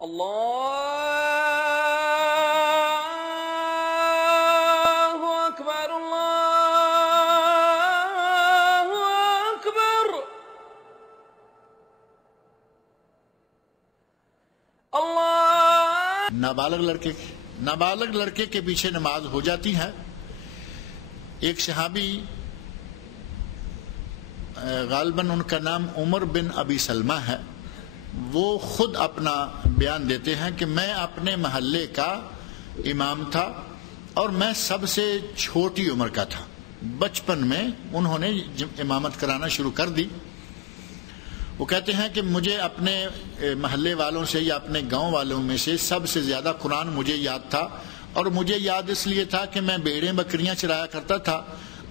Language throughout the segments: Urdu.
اللہ اکبر اللہ اکبر اللہ۔ نابالغ لڑکے کے پیچھے نماز ہو جاتی ہے۔ ایک صحابی غالباً ان کا نام عمر بن ابی سلمہ ہے، وہ خود اپنا بیان دیتے ہیں کہ میں اپنے محلے کا امام تھا اور میں سب سے چھوٹی عمر کا تھا۔ بچپن میں انہوں نے امامت کرانا شروع کر دی۔ وہ کہتے ہیں کہ مجھے اپنے محلے والوں سے یا اپنے گاؤں والوں میں سے سب سے زیادہ قرآن مجھے یاد تھا، اور مجھے یاد اس لیے تھا کہ میں بھیڑیں بکریاں چرایا کرتا تھا،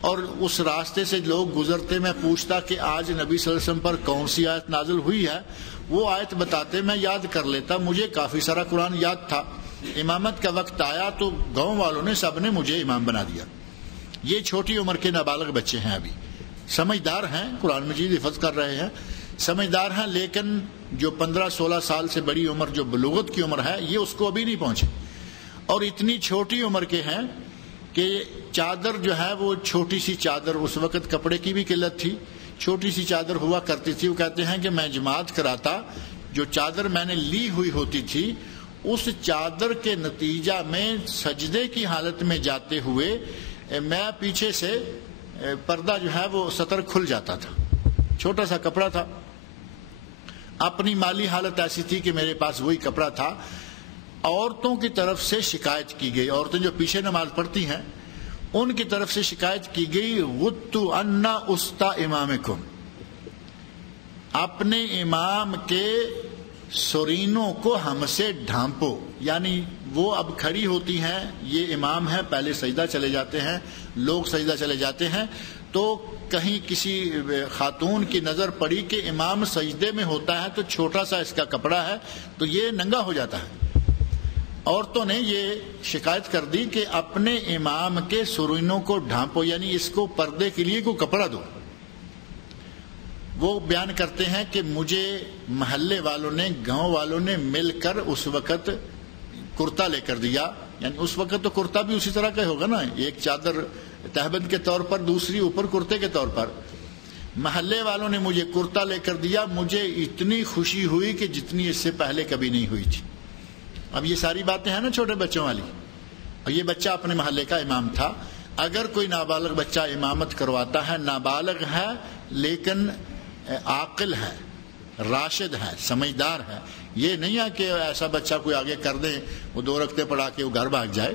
اور اس راستے سے لوگ گزرتے میں پوچھتا کہ آج نبی صلی اللہ علیہ وسلم پر کون سی آیت نازل ہوئی ہے، وہ آیت بتاتے میں یاد کر لیتا، مجھے کافی سارا قرآن یاد تھا۔ امامت کا وقت آیا تو گاؤں والوں نے سب نے مجھے امام بنا دیا۔ یہ چھوٹی عمر کے نابالغ بچے ہیں، ابھی سمجھدار ہیں، قرآن مجید حفظ کر رہے ہیں، سمجھدار ہیں، لیکن جو 15-16 سال سے بڑی عمر جو بلوغت کی عمر ہے یہ اس کو ابھی نہیں پہنچے، اور اتنی چھوٹی عمر کے ہیں کہ چادر جو ہے وہ چھوٹی سی چادر، اس وقت کپڑے کی بھی قلت تھی، چھوٹی سی چادر ہوا کرتی تھی۔ وہ کہتے ہیں کہ میں جماعت کراتا، جو چادر میں نے لی ہوئی ہوتی تھی اس چادر کے نتیجہ میں سجدے کی حالت میں جاتے ہوئے میں پیچھے سے پردہ جو ہے وہ سطر کھل جاتا تھا، چھوٹا سا کپڑا تھا۔ اپنی مالی حالت ایسی تھی کہ میرے پاس وہی کپڑا تھا۔ عورتوں کی طرف سے شکایت کی گئی، عورتیں جو پیچھے نماز پڑھتی ہیں ان کی طرف سے شکایت کی گئی، غُدْتُ أَنَّ أُسْتَ إِمَامِكُمْ، اپنے امام کے سرینوں کو ہم سے ڈھانپو، یعنی وہ اب کھڑی ہوتی ہیں، یہ امام ہے، پہلے سجدہ چلے جاتے ہیں، لوگ سجدہ چلے جاتے ہیں، تو کہیں کسی خاتون کی نظر پڑی کہ امام سجدے میں ہوتا ہے تو چھوٹا سا اس کا کپڑا ہے تو یہ ننگا ہو جاتا ہے۔ عورتوں نے یہ شکایت کر دی کہ اپنے امام کے سرینوں کو ڈھانپو، یعنی اس کو پردے کے لیے کوئی کپڑا دو۔ وہ بیان کرتے ہیں کہ مجھے محلے والوں نے، گاؤں والوں نے مل کر اس وقت کرتا لے کر دیا، یعنی اس وقت تو کرتا بھی اسی طرح کا ہوگا نا، ایک چادر تہبند کے طور پر، دوسری اوپر کرتے کے طور پر۔ محلے والوں نے مجھے کرتا لے کر دیا، مجھے اتنی خوشی ہوئی کہ جتنی اس سے پہلے کبھی نہیں ہوئی تھی۔ اب یہ ساری باتیں ہیں نا چھوٹے بچوں والی، اور یہ بچہ اپنے محلے کا امام تھا۔ اگر کوئی نابالغ بچہ امامت کرواتا ہے، نابالغ ہے لیکن عاقل ہے، راشد ہے، سمجھدار ہے، یہ نہیں ہے کہ ایسا بچہ کوئی آگے کر دیں، وہ 2 رکعتیں پڑھا کے وہ گھر بھاگ جائے،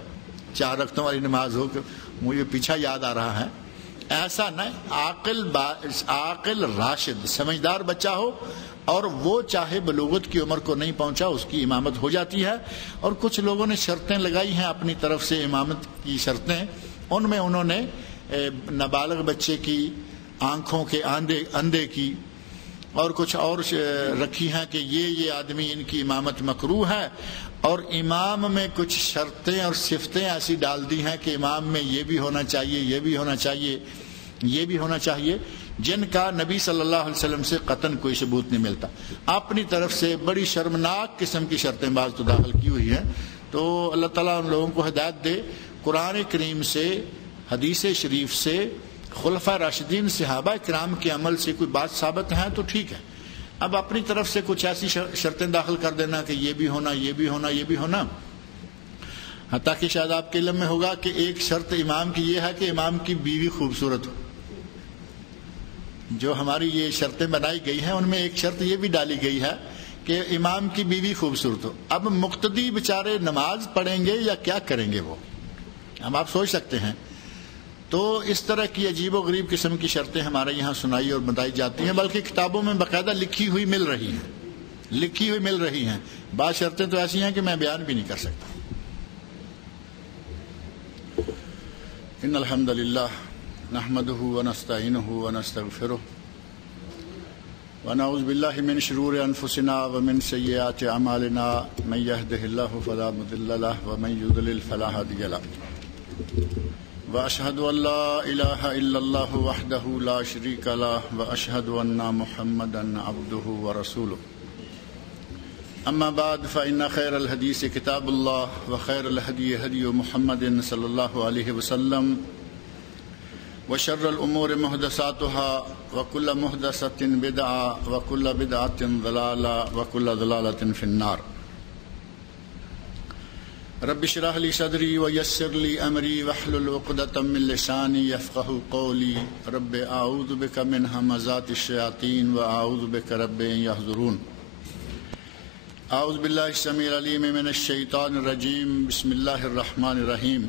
4 رکعتوں والی نماز ہو کہ مجھے پیچھا یاد آ رہا ہے، ایسا نہیں۔ عاقل راشد سمجھدار بچہ ہو، اور وہ چاہے بلوغت کی عمر کو نہیں پہنچا، اس کی امامت ہو جاتی ہے۔ اور کچھ لوگوں نے شرطیں لگائی ہیں اپنی طرف سے، امامت کی شرطیں، ان میں انہوں نے نابالغ بچے کی آنکھوں کے اندھے کی اور کچھ اور رکھی ہیں کہ یہ آدمی، ان کی امامت مکروہ ہے، اور امام میں کچھ شرطیں اور صفتیں ایسی ڈال دی ہیں کہ امام میں یہ بھی ہونا چاہیے، یہ بھی ہونا چاہیے، یہ بھی ہونا چاہیے، جن کا نبی صلی اللہ علیہ وسلم سے قطعاً کوئی ثبوت نہیں ملتا۔ اپنی طرف سے بڑی شرمناک قسم کی شرطیں بعض تو داخل کی ہوئی ہیں، تو اللہ تعالیٰ ان لوگوں کو ہدایت دے۔ قرآن کریم سے، حدیث شریف سے، خلفاء راشدین صحابہ کرام کے عمل سے کوئی بات ثابت ہے تو ٹھیک ہے۔ اب اپنی طرف سے کچھ ایسی شرطیں داخل کر دینا کہ یہ بھی ہونا، یہ بھی ہونا، یہ بھی ہونا، حتیٰ کہ شاید آپ کے علم میں ہوگا کہ ایک شرط امام کی یہ ہے کہ امام کی بیوی خوبصورت ہو۔ جو ہماری یہ شرطیں بنائی گئی ہیں ان میں ایک شرط یہ بھی ڈالی گئی ہے کہ امام کی بیوی خوبصورت ہو۔ اب مقتدی بیچارے نماز پڑھیں گے یا کیا کریں گے وہ، اب آپ سوچ سکتے ہیں۔ تو اس طرح کی عجیب و غریب قسم کی شرطیں ہمارے یہاں سنائی اور بتائی جاتی ہیں، بلکہ کتابوں میں باقاعدہ لکھی ہوئی مل رہی ہیں۔ بعض شرطیں تو ایسی ہیں کہ میں بیان بھی نہیں کر سکتا۔ ان الحمد للہ نحمده ونستعینه ونستغفره ونعوذ باللہ من شرور انفسنا ومن سیئات اعمالنا، من يهده الله فلا مضل له ومن يضلل فلا هادي له، واشهد ان لا اله الا الله وحده لا شريك له واشهد ان محمدا عبده ورسوله۔ أما بعد فإن خير الحديث كتاب الله وخير الهدي هدي محمد صلى الله عليه وسلم وشر الأمور محدثاتها وكل محدثة بدعة وكل بدعة ضلالة وكل ضلالة في النار. رب اشرح لي صدري ويسر لي أمري واحلل عقدة من لساني يفقهوا قولي. رب أعوذ بك من همزات الشياطين وأعوذ بك رب أن يحضرون. أعوذ بالله السميع العليم من الشيطان الرجيم. بسم الله الرحمن الرحيم.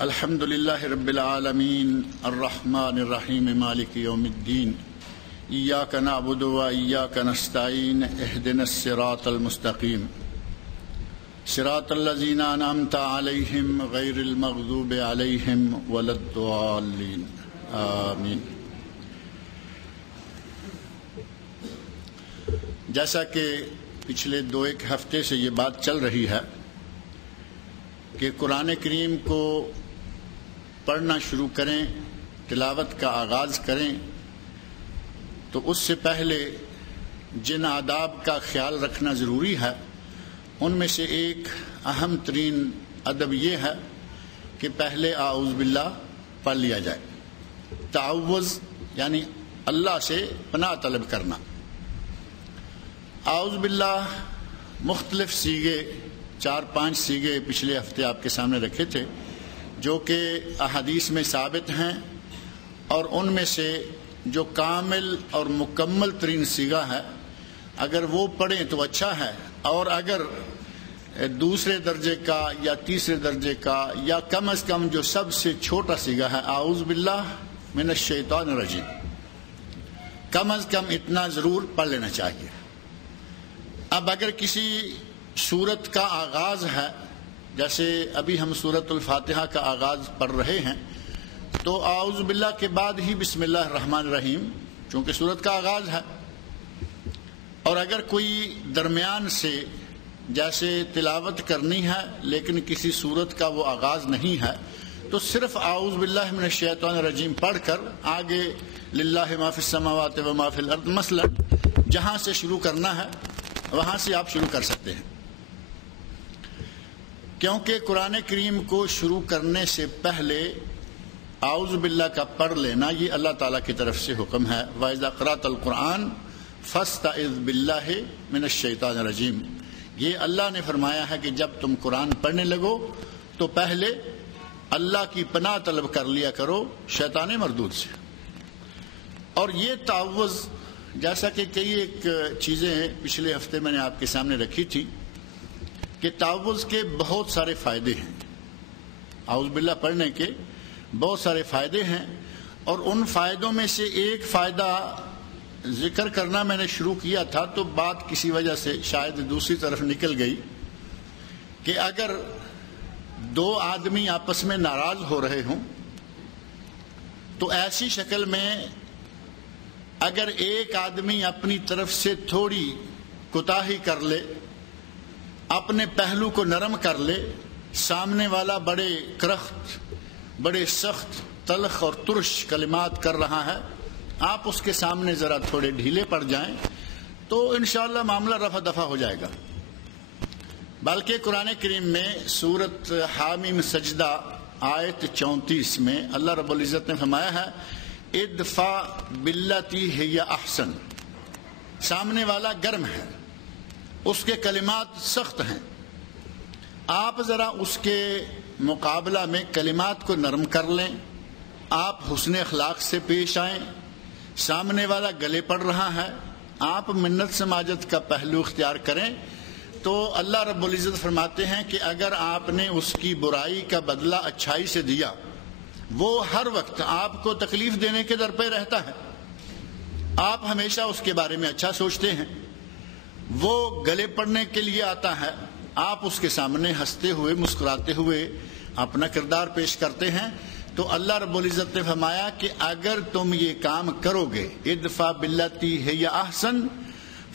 الحمد لله رب العالمين الرحمن الرحيم مالك يوم الدين إياك نعبد وإياك نستعين اهدنا الصراط المستقيم صراط الذين أنعمت عليهم غير المغضوب عليهم ولا الضالين آمین. جیسا کہ پچھلے 2-1 ہفتے سے یہ بات چل رہی ہے کہ قرآن کریم کو پڑھنا شروع کریں، تلاوت کا آغاز کریں تو اس سے پہلے جن آداب کا خیال رکھنا ضروری ہے ان میں سے ایک اہم ترین ادب یہ ہے کہ پہلے اعوذ باللہ پڑھ لیا جائے. تعوذ یعنی اللہ سے پناہ طلب کرنا. اعوذ باللہ مختلف صیغے 4-5 صیغے پچھلے ہفتے آپ کے سامنے رکھے تھے جو کہ احادیث میں ثابت ہیں، اور ان میں سے جو کامل اور مکمل ترین صیغہ ہے اگر وہ پڑھیں تو اچھا ہے، اور اگر دوسرے درجے کا یا تیسرے درجے کا یا کم از کم جو سب سے چھوٹا صیغہ ہے اعوذ باللہ من الشیطان الرجیم، کم از کم اتنا ضرور پڑھ لینا چاہیے. اب اگر کسی سورت کا آغاز ہے، جیسے ابھی ہم سورۃ الفاتحہ کا آغاز پڑھ رہے ہیں، تو اعوذ باللہ کے بعد ہی بسم اللہ الرحمن الرحیم چونکہ سورت کا آغاز ہے. اور اگر کوئی درمیان سے جیسے تلاوت کرنی ہے لیکن کسی سورت کا وہ آغاز نہیں ہے تو صرف اعوذ باللہ من الشیطان الرجیم پڑھ کر آگے للہ ما فی السماوات و ما فی الارض مثلا جہاں سے شروع کرنا ہے وہاں سے آپ شروع کر سکتے ہیں. کیونکہ قرآن کریم کو شروع کرنے سے پہلے اعوذ باللہ کا پڑھ لینا یہ اللہ تعالیٰ کی طرف سے حکم ہے. وَإِذَا قَرَأْتَ الْقُرْآنَ فَاسْتَعِذْ بِاللَّهِ مِنَ الشَّيْطَانِ الرَّجِيمِ. یہ اللہ نے فرمایا ہے کہ جب تم قرآن پڑھنے لگو تو پہلے اللہ کی پناہ طلب کر لیا کرو شیطان مردود سے. اور یہ تعوذ جیسا کہ کئی ایک چیزیں پچھلے ہفتے میں نے آپ کے سامنے رکھی تھی کہ تعوذ کے بہت سارے فائدے ہیں. اعوذ باللہ پڑھنے کے بہت سارے فائدے ہیں، اور ان فائدوں میں سے ایک فائدہ ذکر کرنا میں نے شروع کیا تھا تو بات کسی وجہ سے شاید دوسری طرف نکل گئی کہ اگر 2 آدمی آپس میں ناراض ہو رہے ہوں تو ایسی شکل میں اگر ایک آدمی اپنی طرف سے تھوڑی کوتاہی کر لے، اپنے پہلو کو نرم کر لے، سامنے والا بڑے کرخت، بڑے سخت، تلخ اور ترش کلمات کر رہا ہے، آپ اس کے سامنے ذرا تھوڑے ڈھیلے پڑ جائیں تو انشاءاللہ معاملہ رفع دفع ہو جائے گا. بلکہ قرآن کریم میں سورۃ حامیم سجدہ آیت 34 میں اللہ رب العزت نے فرمایا ہے ادفع باللتی ہی احسن. سامنے والا گرم ہے، اس کے کلمات سخت ہیں، آپ ذرا اس کے مقابلہ میں کلمات کو نرم کر لیں، آپ حسن اخلاق سے پیش آئیں. سامنے والا گلے پڑ رہا ہے، آپ منت سماجت کا پہلو اختیار کریں تو اللہ رب العزت فرماتے ہیں کہ اگر آپ نے اس کی برائی کا بدلہ اچھائی سے دیا، وہ ہر وقت آپ کو تکلیف دینے کے در پہ رہتا ہے، آپ ہمیشہ اس کے بارے میں اچھا سوچتے ہیں، وہ گلے پڑنے کے لیے آتا ہے، آپ اس کے سامنے ہنستے ہوئے مسکراتے ہوئے اپنا کردار پیش کرتے ہیں. تو اللہ رب العزت نے فرمایا کہ اگر تم یہ کام کرو گے ادفع باللتی ہی احسن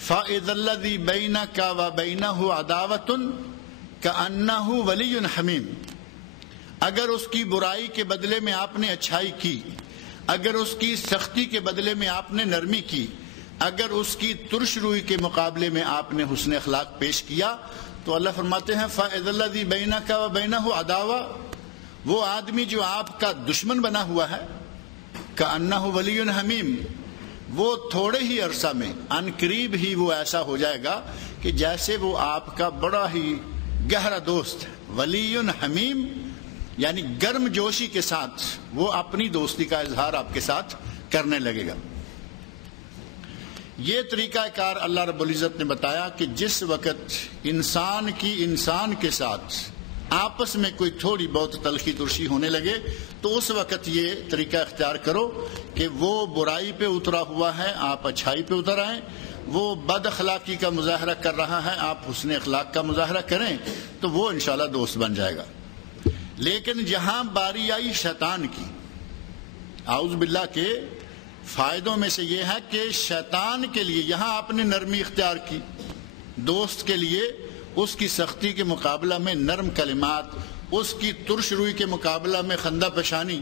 فاذا الذی بینک وبینہ عداوۃ کأنہ ولی حمیم، اگر اس کی برائی کے بدلے میں آپ نے اچھائی کی، اگر اس کی سختی کے بدلے میں آپ نے نرمی کی، اگر اس کی ترش روئی کے مقابلے میں آپ نے حسن اخلاق پیش کیا تو اللہ فرماتے ہیں فَإِذَا الَّذِي بَيْنَكَ وَبَيْنَهُ عَدَاوَةٌ، وہ آدمی جو آپ کا دشمن بنا ہوا ہے، كَأَنَّهُ وَلِيٌّ حَمِيمٌ، وہ تھوڑے ہی عرصہ میں ان قریب ہی وہ ایسا ہو جائے گا کہ جیسے وہ آپ کا بڑا ہی گہرا دوست ہے۔ ولی حمیم یعنی گرم جوشی کے ساتھ وہ اپنی دوستی کا اظہار آپ کے ساتھ کرنے لگے گا۔ یہ طریقہ کار اللہ رب العزت نے بتایا کہ جس وقت انسان کی انسان کے ساتھ آپس میں کوئی تھوڑی بہت تلخی ترشی ہونے لگے تو اس وقت یہ طریقہ اختیار کرو کہ وہ برائی پہ اترا ہوا ہے، آپ اچھائی پہ اتر آئیں، وہ بد اخلاقی کا مظاہرہ کر رہا ہے، آپ حسن اخلاق کا مظاہرہ کریں تو وہ انشاءاللہ دوست بن جائے گا۔ لیکن جہاں باری آئی شیطان کی، اعوذ باللہ کے فائدوں میں سے یہ ہے کہ شیطان کے لیے یہاں آپ نے نرمی اختیار کی، دوست کے لیے اس کی سختی کے مقابلہ میں نرم کلمات، اس کی ترش روئی کے مقابلہ میں خندہ پیشانی،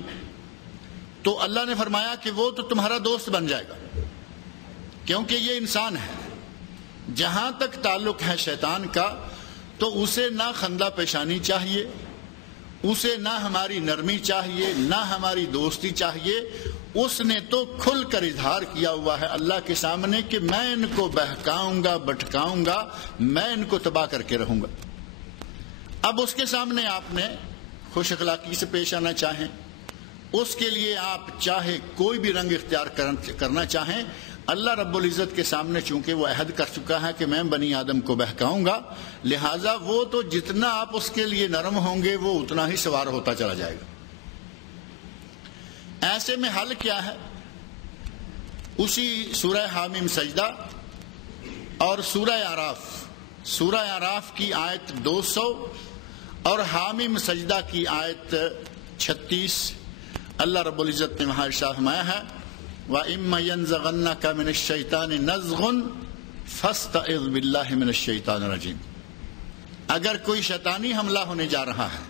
تو اللہ نے فرمایا کہ وہ تو تمہارا دوست بن جائے گا کیونکہ یہ انسان ہے۔ جہاں تک تعلق ہے شیطان کا تو اسے نہ خندہ پیشانی چاہیے، اسے نہ ہماری نرمی چاہیے، نہ ہماری دوستی چاہیے، اس نے تو کھل کر اظہار کیا ہوا ہے اللہ کے سامنے کہ میں ان کو بہکاؤں گا، بھٹکاؤں گا، میں ان کو تباہ کر کے رہوں گا۔ اب اس کے سامنے آپ نے خوش اخلاقی سے پیش آنا چاہیں، اس کے لیے آپ چاہے کوئی بھی رنگ اختیار کرنا چاہیں، اللہ رب العزت کے سامنے چونکہ وہ عہد کر چکا ہے کہ میں بنی آدم کو بہکاؤں گا، لہٰذا وہ تو جتنا آپ اس کے لیے نرم ہوں گے وہ اتنا ہی سوار ہوتا چلا جائے گا۔ ایسے میں حل کیا ہے؟ اسی سورہ حامیم سجدہ اور سورہ اعراف کی آیت 200 اور حامیم سجدہ کی آیت 36 اللہ رب العزت نے وہاں ارشاد فرمایا ہے وَإِمَّا يَنزَغَنَّكَ مِنَ الشَّيْطَانِ نَزْغٌ فَاسْتَعِذْ بِاللَّهِ مِنَ الشَّيْطَانِ الرَّجِيمِ۔ اگر کوئی شیطانی حملہ ہونے جا رہا ہے،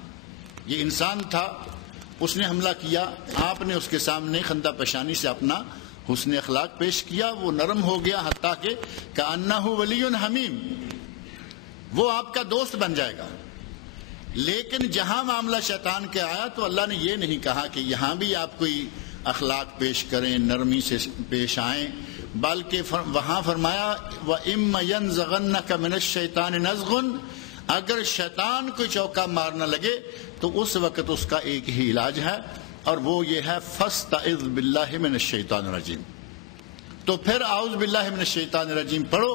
یہ انسان تھا، اس نے حملہ کیا، آپ نے اس کے سامنے خندہ پیشانی سے اپنا حسن اخلاق پیش کیا، وہ نرم ہو گیا حتیٰ کہ كَأَنَّهُ وَلِيٌّ حَمِيمٌ، وہ آپ کا دوست بن جائے گا۔ لیکن جہاں معاملہ شیطان کے آیا تو اللہ نے یہ نہیں کہا کہ یہاں بھی آپ کوئی اخلاق پیش کریں، نرمی سے پیش آئیں، بلکہ وہاں فرمایا وَإِمَّا يَنزَغَنَّكَ مِنَ الشَّيْطَانِ نَزْغٌ، اگر شیطان کوئی چوکا مارنا لگے تو اس وقت اس کا ایک ہی علاج ہے اور وہ یہ ہے فَاسْتَعِذْ بِاللَّهِ مِنَ الشَّيْطَانِ الرَّجِيمِ۔ تو پھر اعوذ باللہ من الشیطان الرجیم پڑھو۔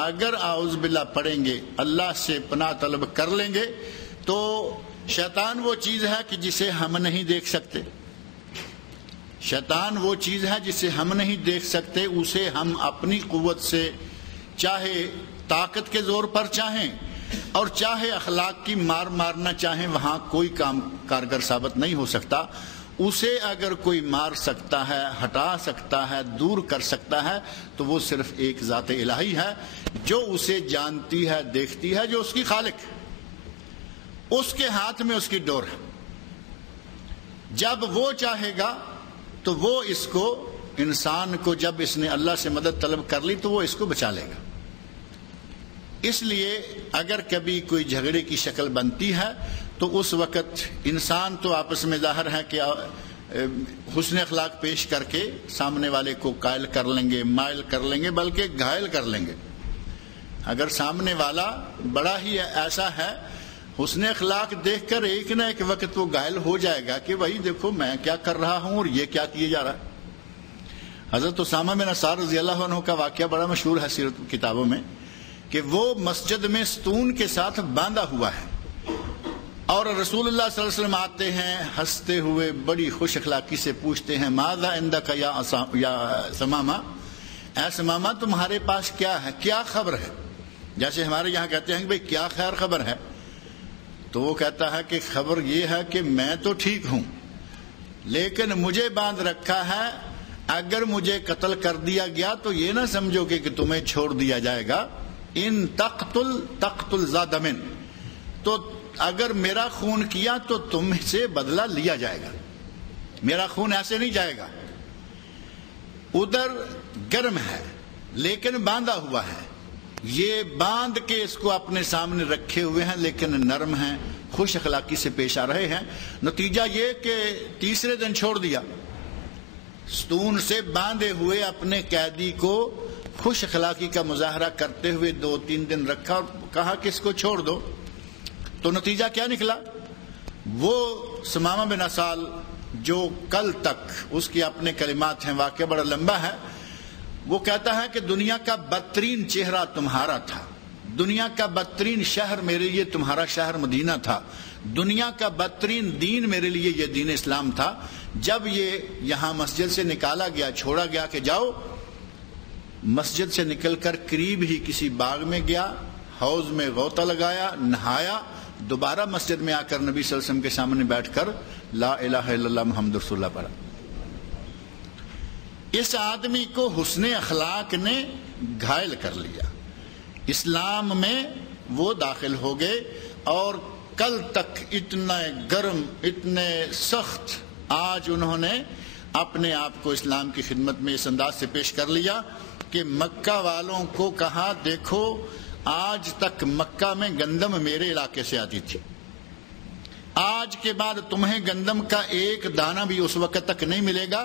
اگر اعوذ باللہ پڑھیں گے، اللہ سے پناہ طلب کر لیں گے، تو شیطان وہ چیز ہے کہ جسے ہم نہیں دیکھ سکتے، شیطان وہ چیز ہے جسے ہم نہیں دیکھ سکتے، اسے ہم اپنی قوت سے چاہے طاقت کے زور پر چاہیں اور چاہے اخلاق کی مارنا چاہیں، وہاں کوئی کام کارگر ثابت نہیں ہو سکتا۔ اسے اگر کوئی مار سکتا ہے، ہٹا سکتا ہے، دور کر سکتا ہے تو وہ صرف ایک ذات الہی ہے جو اسے جانتی ہے، دیکھتی ہے، جو اس کی خالق ہے، اس کے ہاتھ میں اس کی ڈور ہے۔ جب وہ چاہے گا تو وہ اس کو، انسان کو جب اس نے اللہ سے مدد طلب کر لی تو وہ اس کو بچا لے گا۔ اس لیے اگر کبھی کوئی جھگڑے کی شکل بنتی ہے تو اس وقت انسان تو آپس میں ظاہر ہے کہ حسن اخلاق پیش کر کے سامنے والے کو قائل کر لیں گے، مائل کر لیں گے، بلکہ گھائل کر لیں گے۔ اگر سامنے والا بڑا ہی ایسا ہے، حسن اخلاق دیکھ کر ایک نہ ایک وقت وہ گھائل ہو جائے گا کہ بھائی دیکھو میں کیا کر رہا ہوں اور یہ کیا کیے جا رہا ہے۔ حضرت اسامہ بن اسعد رضی اللہ عنہ کا واقعہ بڑا مشہور ہے سیرت کتابوں میں کہ وہ مسجد میں ستون کے ساتھ باندھا ہوا ہے اور رسول اللہ صلی اللہ علیہ وسلم آتے ہیں ہنستے ہوئے، بڑی خوش اخلاقی سے پوچھتے ہیں ماذا عندک یا ثمامہ، اے ثمامہ تمہارے پاس کیا ہے، کیا خبر ہے؟ جیسے ہمارے یہاں کہتے ہیں کہ بھئی کیا خیر خبر ہے، تو وہ کہتا ہے کہ خبر یہ ہے کہ میں تو ٹھیک ہوں لیکن مجھے باندھ رکھا ہے، اگر مجھے قتل کر دیا گیا تو یہ نہ سمجھو کہ تمہیں چھوڑ دیا جائے گا، ان تقتل ذا دم، تو اگر میرا خون کیا تو تم سے بدلہ لیا جائے گا، میرا خون ایسے نہیں جائے گا۔ ادھر گرم ہے، لیکن باندھا ہوا ہے. یہ باندھ کے اس کو اپنے سامنے رکھے ہوئے ہیں لیکن نرم ہیں, خوش اخلاقی سے پیش آ رہے ہیں. نتیجہ یہ کہ تیسرے دن چھوڑ دیا. ستون سے باندھے ہوئے اپنے قیدی کو خوش اخلاقی کا مظاہرہ کرتے ہوئے 2-3 دن رکھا اور کہا کہ اس کو چھوڑ دو. تو نتیجہ کیا نکلا؟ وہ ثمامہ بن اسال جو کل تک اس کے اپنے کلمات ہیں, واقعہ بڑا لمبا ہے, وہ کہتا ہے کہ دنیا کا بدترین چہرہ تمہارا تھا, دنیا کا بدترین شہر میرے لیے تمہارا شہر مدینہ تھا, دنیا کا بدترین دین میرے لیے یہ دین اسلام تھا. جب یہ یہاں مسجد سے نکالا گیا, چھوڑا گیا کہ جاؤ, مسجد سے نکل کر قریب ہی کسی باغ میں گیا, حوض میں غوطہ لگایا, نہایا, دوبارہ مسجد میں آ کر نبی صلی اللہ علیہ وسلم کے سامنے بیٹھ کر لا الہ الا اللہ محمد رسول اللہ پڑھا. اس آدمی کو حسن اخلاق نے گھائل کر لیا. اسلام میں وہ داخل ہو گئے اور کل تک اتنا گرم, اتنے سخت, آج انہوں نے اپنے آپ کو اسلام کی خدمت میں اس انداز سے پیش کر لیا کہ مکہ والوں کو کہا دیکھو آج تک مکہ میں گندم میرے علاقے سے آتی تھی, آج کے بعد تمہیں گندم کا ایک دانہ بھی اس وقت تک نہیں ملے گا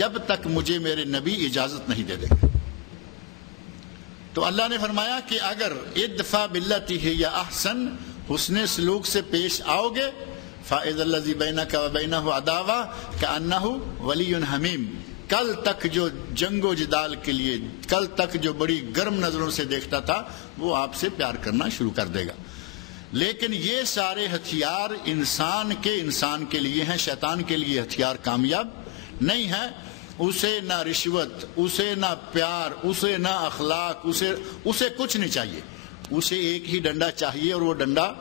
جب تک مجھے میرے نبی اجازت نہیں دے دے گا. تو اللہ نے فرمایا کہ اگر ادفع باللتی ہی یا احسن, حسن سلوک سے پیش آؤ گے, فَإِذَا الَّذِي بَيْنَكَ وَبَيْنَهُ عَدَاوَةٌ كَأَنَّهُ وَلِيٌّ حَمِيمٌ. کل تک جو جنگ و جدال کے لیے, کل تک جو بڑی گرم نظروں سے دیکھتا تھا, وہ آپ سے پیار کرنا شروع کر دے گا. لیکن یہ سارے ہتھیار انسان کے لیے ہیں, شیطان کے لیے ہتھیار کامیاب نہیں ہے. اسے نہ رشوت, اسے نہ پیار, اسے نہ اخلاق, اسے کچھ نہیں چاہیے. اسے ایک ہی ڈنڈا چاہیے, اور وہ ڈنڈا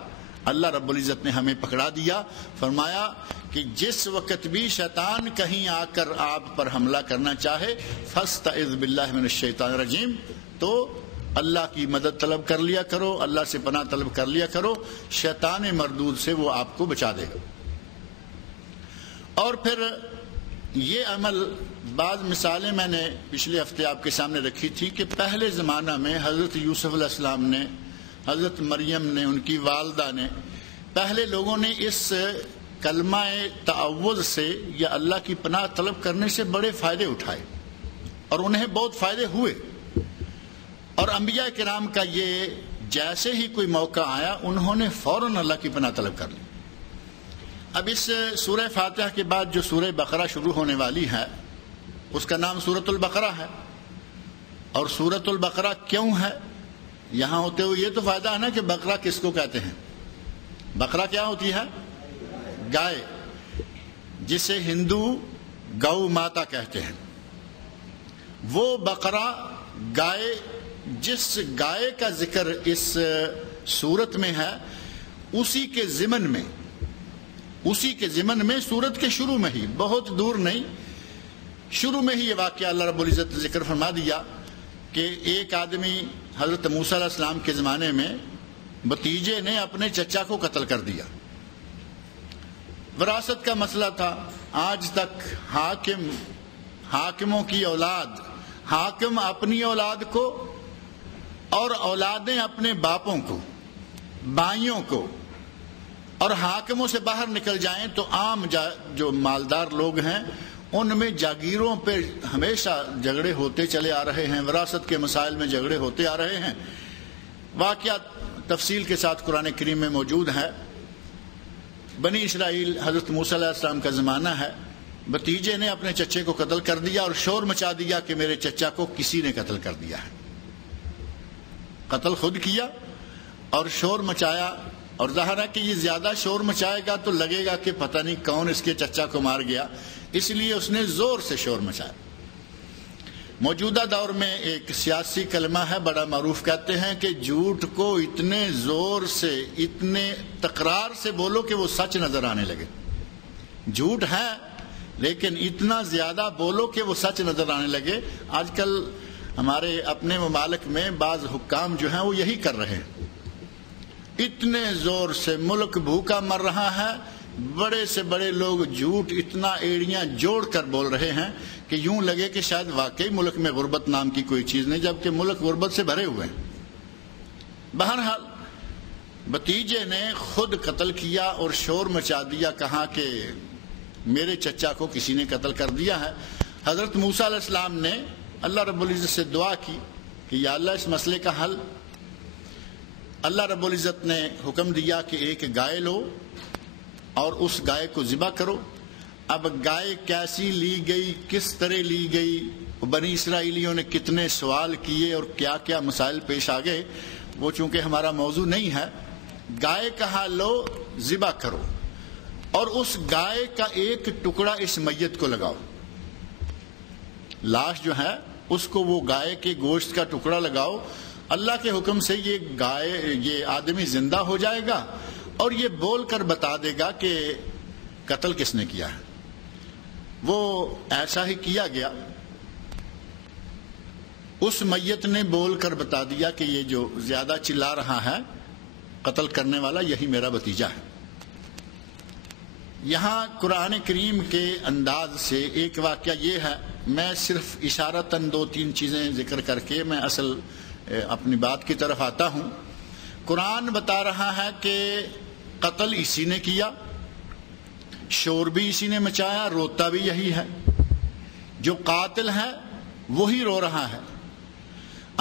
اللہ رب العزت نے ہمیں پکڑا دیا. فرمایا کہ جس وقت بھی شیطان کہیں آ کر آپ پر حملہ کرنا چاہے, فاستعذ باللہ من الشیطان الرجیم, تو اللہ کی مدد طلب کر لیا کرو, اللہ سے پناہ طلب کر لیا کرو, شیطان مردود سے وہ آپ کو بچا دے گا. اور پھر یہ عمل, بعض مثالیں میں نے پچھلے ہفتے آپ کے سامنے رکھی تھی کہ پہلے زمانہ میں حضرت یوسف علیہ السلام نے, حضرت مریم نے, ان کی والدہ نے, پہلے لوگوں نے اس کلمہ تعوذ سے یا اللہ کی پناہ طلب کرنے سے بڑے فائدے اٹھائے اور انہیں بہت فائدے ہوئے. اور انبیاء کرام کا یہ جیسے ہی کوئی موقع آیا انہوں نے فوراً اللہ کی پناہ طلب کر لی. اب اس سورہ فاتحہ کے بعد جو سورہ بقرہ شروع ہونے والی ہے اس کا نام سورۃ البقرہ ہے. اور سورۃ البقرہ کیوں ہے یہاں ہوتے ہوئے, یہ تو فائدہ ہے نا کہ بقرہ کس کو کہتے ہیں. بقرہ کیا ہوتی ہے؟ گائے, جسے ہندو گو ماتا کہتے ہیں. وہ بقرہ گائے, جس گائے کا ذکر اس سورت میں ہے, اسی کے ضمن میں سورت کے شروع میں ہی, بہت دور نہیں, شروع میں ہی یہ واقعہ اللہ رب العزت ذکر فرما دیا کہ ایک آدمی حضرت موسیٰ علیہ السلام کے زمانے میں بھتیجے نے اپنے چچا کو قتل کر دیا. وراثت کا مسئلہ تھا. آج تک حاکموں کی اولاد, حاکم اپنی اولاد کو اور اولادیں اپنے باپوں کو, بھائیوں کو, اور حاکموں سے باہر نکل جائیں تو عام جو مالدار لوگ ہیں ان میں جاگیروں پہ ہمیشہ جھگڑے ہوتے چلے آ رہے ہیں, وراثت کے مسائل میں جھگڑے ہوتے آ رہے ہیں. واقعات تفصیل کے ساتھ قرآن کریم میں موجود ہے. بنی اسرائیل, حضرت موسیٰ علیہ السلام کا زمانہ ہے, بھتیجے نے اپنے چچے کو قتل کر دیا اور شور مچا دیا کہ میرے چچا کو کسی نے قتل کر دیا ہے. قتل خود کیا اور شور مچایا, اور ظاہر ہے کہ یہ زیادہ شور مچائے گا تو لگے گا کہ پتہ نہیں کون اس کے چچا کو مار گیا, اس لیے اس نے زور سے شور مچایا. موجودہ دور میں ایک سیاسی کلمہ ہے بڑا معروف, کہتے ہیں کہ جھوٹ کو اتنے زور سے, اتنے تکرار سے بولو کہ وہ سچ نظر آنے لگے. جھوٹ ہے لیکن اتنا زیادہ بولو کہ وہ سچ نظر آنے لگے. آج کل ہمارے اپنے ممالک میں بعض حکام جو ہیں وہ یہی کر رہے ہیں. اتنے زور سے ملک بھوکا مر رہا ہے, بڑے سے بڑے لوگ جھوٹ اتنا ایڑیاں جوڑ کر بول رہے ہیں کہ یوں لگے کہ شاید واقعی ملک میں غربت نام کی کوئی چیز نہیں، جبکہ ملک غربت سے بھرے ہوئے ہیں۔ بہرحال بھتیجے نے خود قتل کیا اور شور مچا دیا، کہا کہ میرے چچا کو کسی نے قتل کر دیا ہے۔ حضرت موسیٰ علیہ السلام نے اللہ رب العزت سے دعا کی کہ یا اللہ اس مسئلے کا حل۔ اللہ رب العزت نے حکم دیا کہ ایک گائے لو اور اس گائے کو ذبح کرو۔ اب گائے کیسی لی گئی، کس طرح لی گئی، بنی اسرائیلیوں نے کتنے سوال کیے اور کیا کیا مسائل پیش آ گئے، وہ چونکہ ہمارا موضوع نہیں ہے۔ گائے کہا لو ذبح کرو اور اس گائے کا ایک ٹکڑا اس میت کو لگاؤ، لاش جو ہے اس کو وہ گائے کے گوشت کا ٹکڑا لگاؤ۔ اللہ کے حکم سے یہ آدمی زندہ ہو جائے گا اور یہ بول کر بتا دے گا کہ قتل کس نے کیا ہے۔ وہ ایسا ہی کیا گیا، اس میت نے بول کر بتا دیا کہ یہ جو زیادہ چلا رہا ہے قتل کرنے والا یہی میرا بھتیجا ہے۔ یہاں قرآن کریم کے انداز سے ایک واقعہ یہ ہے، میں صرف اشارتاً 2-3 چیزیں ذکر کر کے میں اصل اپنی بات کی طرف آتا ہوں۔ قرآن بتا رہا ہے کہ قتل اسی نے کیا، شور بھی اسی نے مچایا، روتا بھی یہی ہے، جو قاتل ہے وہی رو رہا ہے۔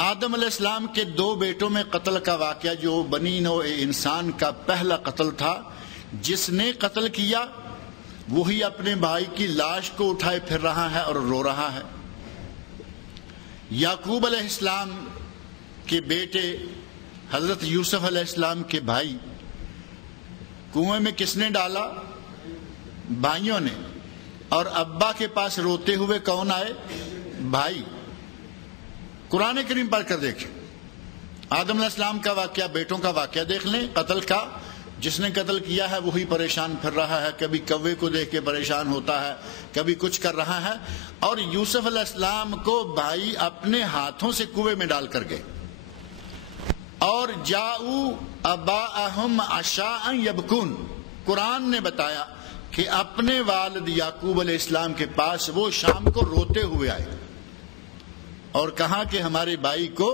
آدم علیہ السلام کے 2 بیٹوں میں قتل کا واقعہ جو بنی نوع انسان کا پہلا قتل تھا، جس نے قتل کیا وہی اپنے بھائی کی لاش کو اٹھائے پھر رہا ہے اور رو رہا ہے۔ یعقوب علیہ السلام کے بیٹے حضرت یوسف علیہ السلام کے بھائی کنویں میں کس نے ڈالا؟ بھائیوں نے، اور ابا کے پاس روتے ہوئے کون آئے؟ بھائی۔ قرآن کریم پڑھ کر دیکھیں، آدم علیہ السلام کا واقعہ، بیٹوں کا واقعہ دیکھ لیں، قتل کا جس نے قتل کیا ہے وہی پریشان پھر رہا ہے، کبھی کوے کو دیکھ کے پریشان ہوتا ہے، کبھی کچھ کر رہا ہے، اور یوسف علیہ السلام کو بھائی اپنے ہاتھوں سے کنویں میں ڈال کر گئے۔ اور جاؤ اباءہم عشاء یبکون، قرآن نے بتایا کہ اپنے والد یعقوب علیہ السلام کے پاس وہ شام کو روتے ہوئے آئے اور کہا کہ ہمارے بھائی کو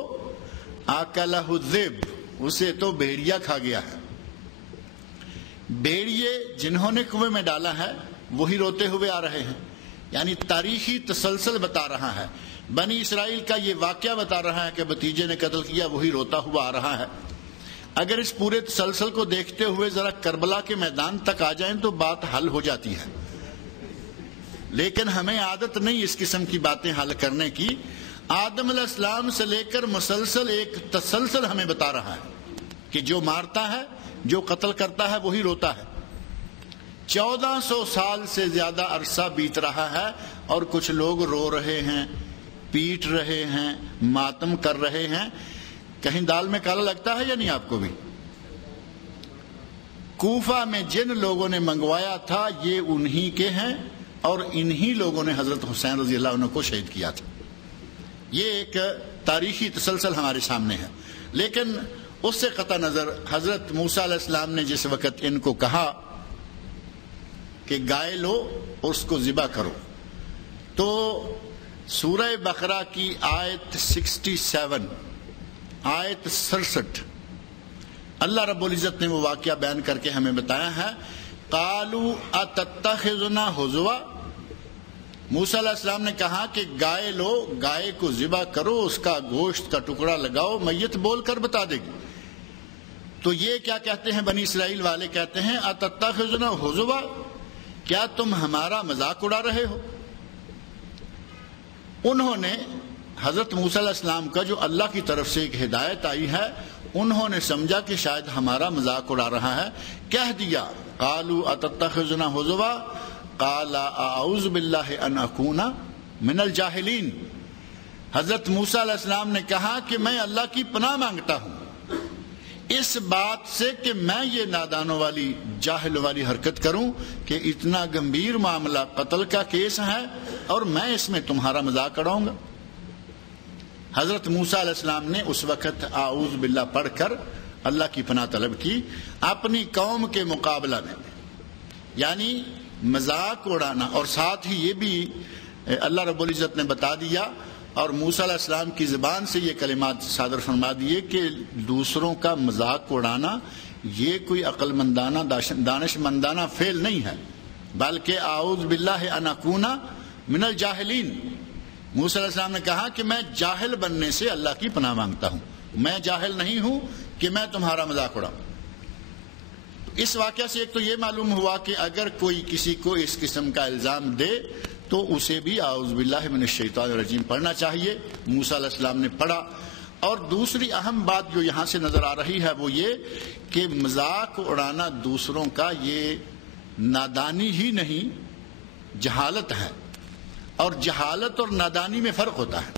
آکلہ الذئب، اسے تو بھیڑیا کھا گیا ہے۔ بھیڑیے جنہوں نے کنویں میں ڈالا ہے وہی روتے ہوئے آ رہے ہیں، یعنی تاریخی تسلسل بتا رہا ہے، بنی اسرائیل کا یہ واقعہ بتا رہا ہے کہ بھتیجے نے قتل کیا، وہی روتا ہوا آ رہا ہے۔ اگر اس پورے تسلسل کو دیکھتے ہوئے ذرا کربلا کے میدان تک آ جائیں تو بات حل ہو جاتی ہے، لیکن ہمیں عادت نہیں اس قسم کی باتیں حل کرنے کی۔ آدم علیہ السلام سے لے کر مسلسل ایک تسلسل ہمیں بتا رہا ہے کہ جو مارتا ہے، جو قتل کرتا ہے وہی روتا ہے۔ 1400 سال سے زیادہ عرصہ بیت رہا ہے اور کچھ لوگ رو رہے ہیں، پیٹ رہے ہیں، ماتم کر رہے ہیں۔ کہیں دال میں کالا لگتا ہے یا نہیں آپ کو بھی؟ کوفہ میں جن لوگوں نے منگوایا تھا یہ انہی کے ہیں اور انہی لوگوں نے حضرت حسین رضی اللہ عنہ کو شہید کیا تھا۔ یہ ایک تاریخی تسلسل ہمارے سامنے ہے، لیکن اس سے قطع نظر حضرت موسیٰ علیہ السلام نے جس وقت ان کو کہا کہ گائے لو اور اس کو ذبح کرو، تو سورہ بقرہ کی آیت 67 آیت 67 اللہ رب العزت نے وہ واقعہ بیان کر کے ہمیں بتایا ہے۔ قالوا اتتخذنا ہزوا، موسیٰ علیہ السلام نے کہا کہ گائے لو، گائے کو ذبح کرو، اس کا گوشت کا ٹکڑا لگاؤ، میت بول کر بتا دے گی۔ تو یہ کیا کہتے ہیں بنی اسرائیل والے؟ کہتے ہیں اتتخذنا ہزوا، کیا تم ہمارا مذاق اڑا رہے ہو؟ انہوں نے حضرت موسیٰ علیہ السلام کا جو اللہ کی طرف سے ایک ہدایت آئی ہے، انہوں نے سمجھا کہ شاید ہمارا مذاق اڑا رہا ہے، کہہ دیا قالوا اتتخذنا ہزوا قال اعوذ باللہ ان اکون من الجاہلین۔ حضرت موسیٰ علیہ السلام نے کہا کہ میں اللہ کی پناہ مانگتا ہوں اس بات سے کہ میں یہ نادانوں والی، جاہل والی حرکت کروں کہ اتنا گمبھیر معاملہ قتل کا کیس ہے اور میں اس میں تمہارا مذاق اڑاؤں گا۔ حضرت موسیٰ علیہ السلام نے اس وقت اعوذ باللہ پڑھ کر اللہ کی پناہ طلب کی اپنی قوم کے مقابلہ میں۔ یعنی مذاق اڑانا. اور ساتھ ہی یہ بھی اللہ رب العزت نے بتا دیا اور موسیٰ علیہ السلام کی زبان سے یہ کلمات صادر فرما دیے کہ دوسروں کا مذاق اڑانا یہ کوئی عقل مندانہ دانش مندانہ فعل نہیں ہے، بلکہ اعوذ باللہ ان اکون من الجاہلین. موسیٰ علیہ السلام نے کہا کہ میں جاہل بننے سے اللہ کی پناہ مانگتا ہوں، میں جاہل نہیں ہوں کہ میں تمہارا مذاق اڑاؤں. اس واقعہ سے ایک تو یہ معلوم ہوا کہ اگر کوئی کسی کو اس قسم کا الزام دے تو اسے بھی اعوذ باللہ من الشیطان الرجیم پڑھنا چاہیے. موسیٰ علیہ السلام نے پڑھا. اور دوسری اہم بات جو یہاں سے نظر آ رہی ہے وہ یہ کہ مذاق اڑانا دوسروں کا یہ نادانی ہی نہیں، جہالت ہے. اور جہالت اور نادانی میں فرق ہوتا ہے.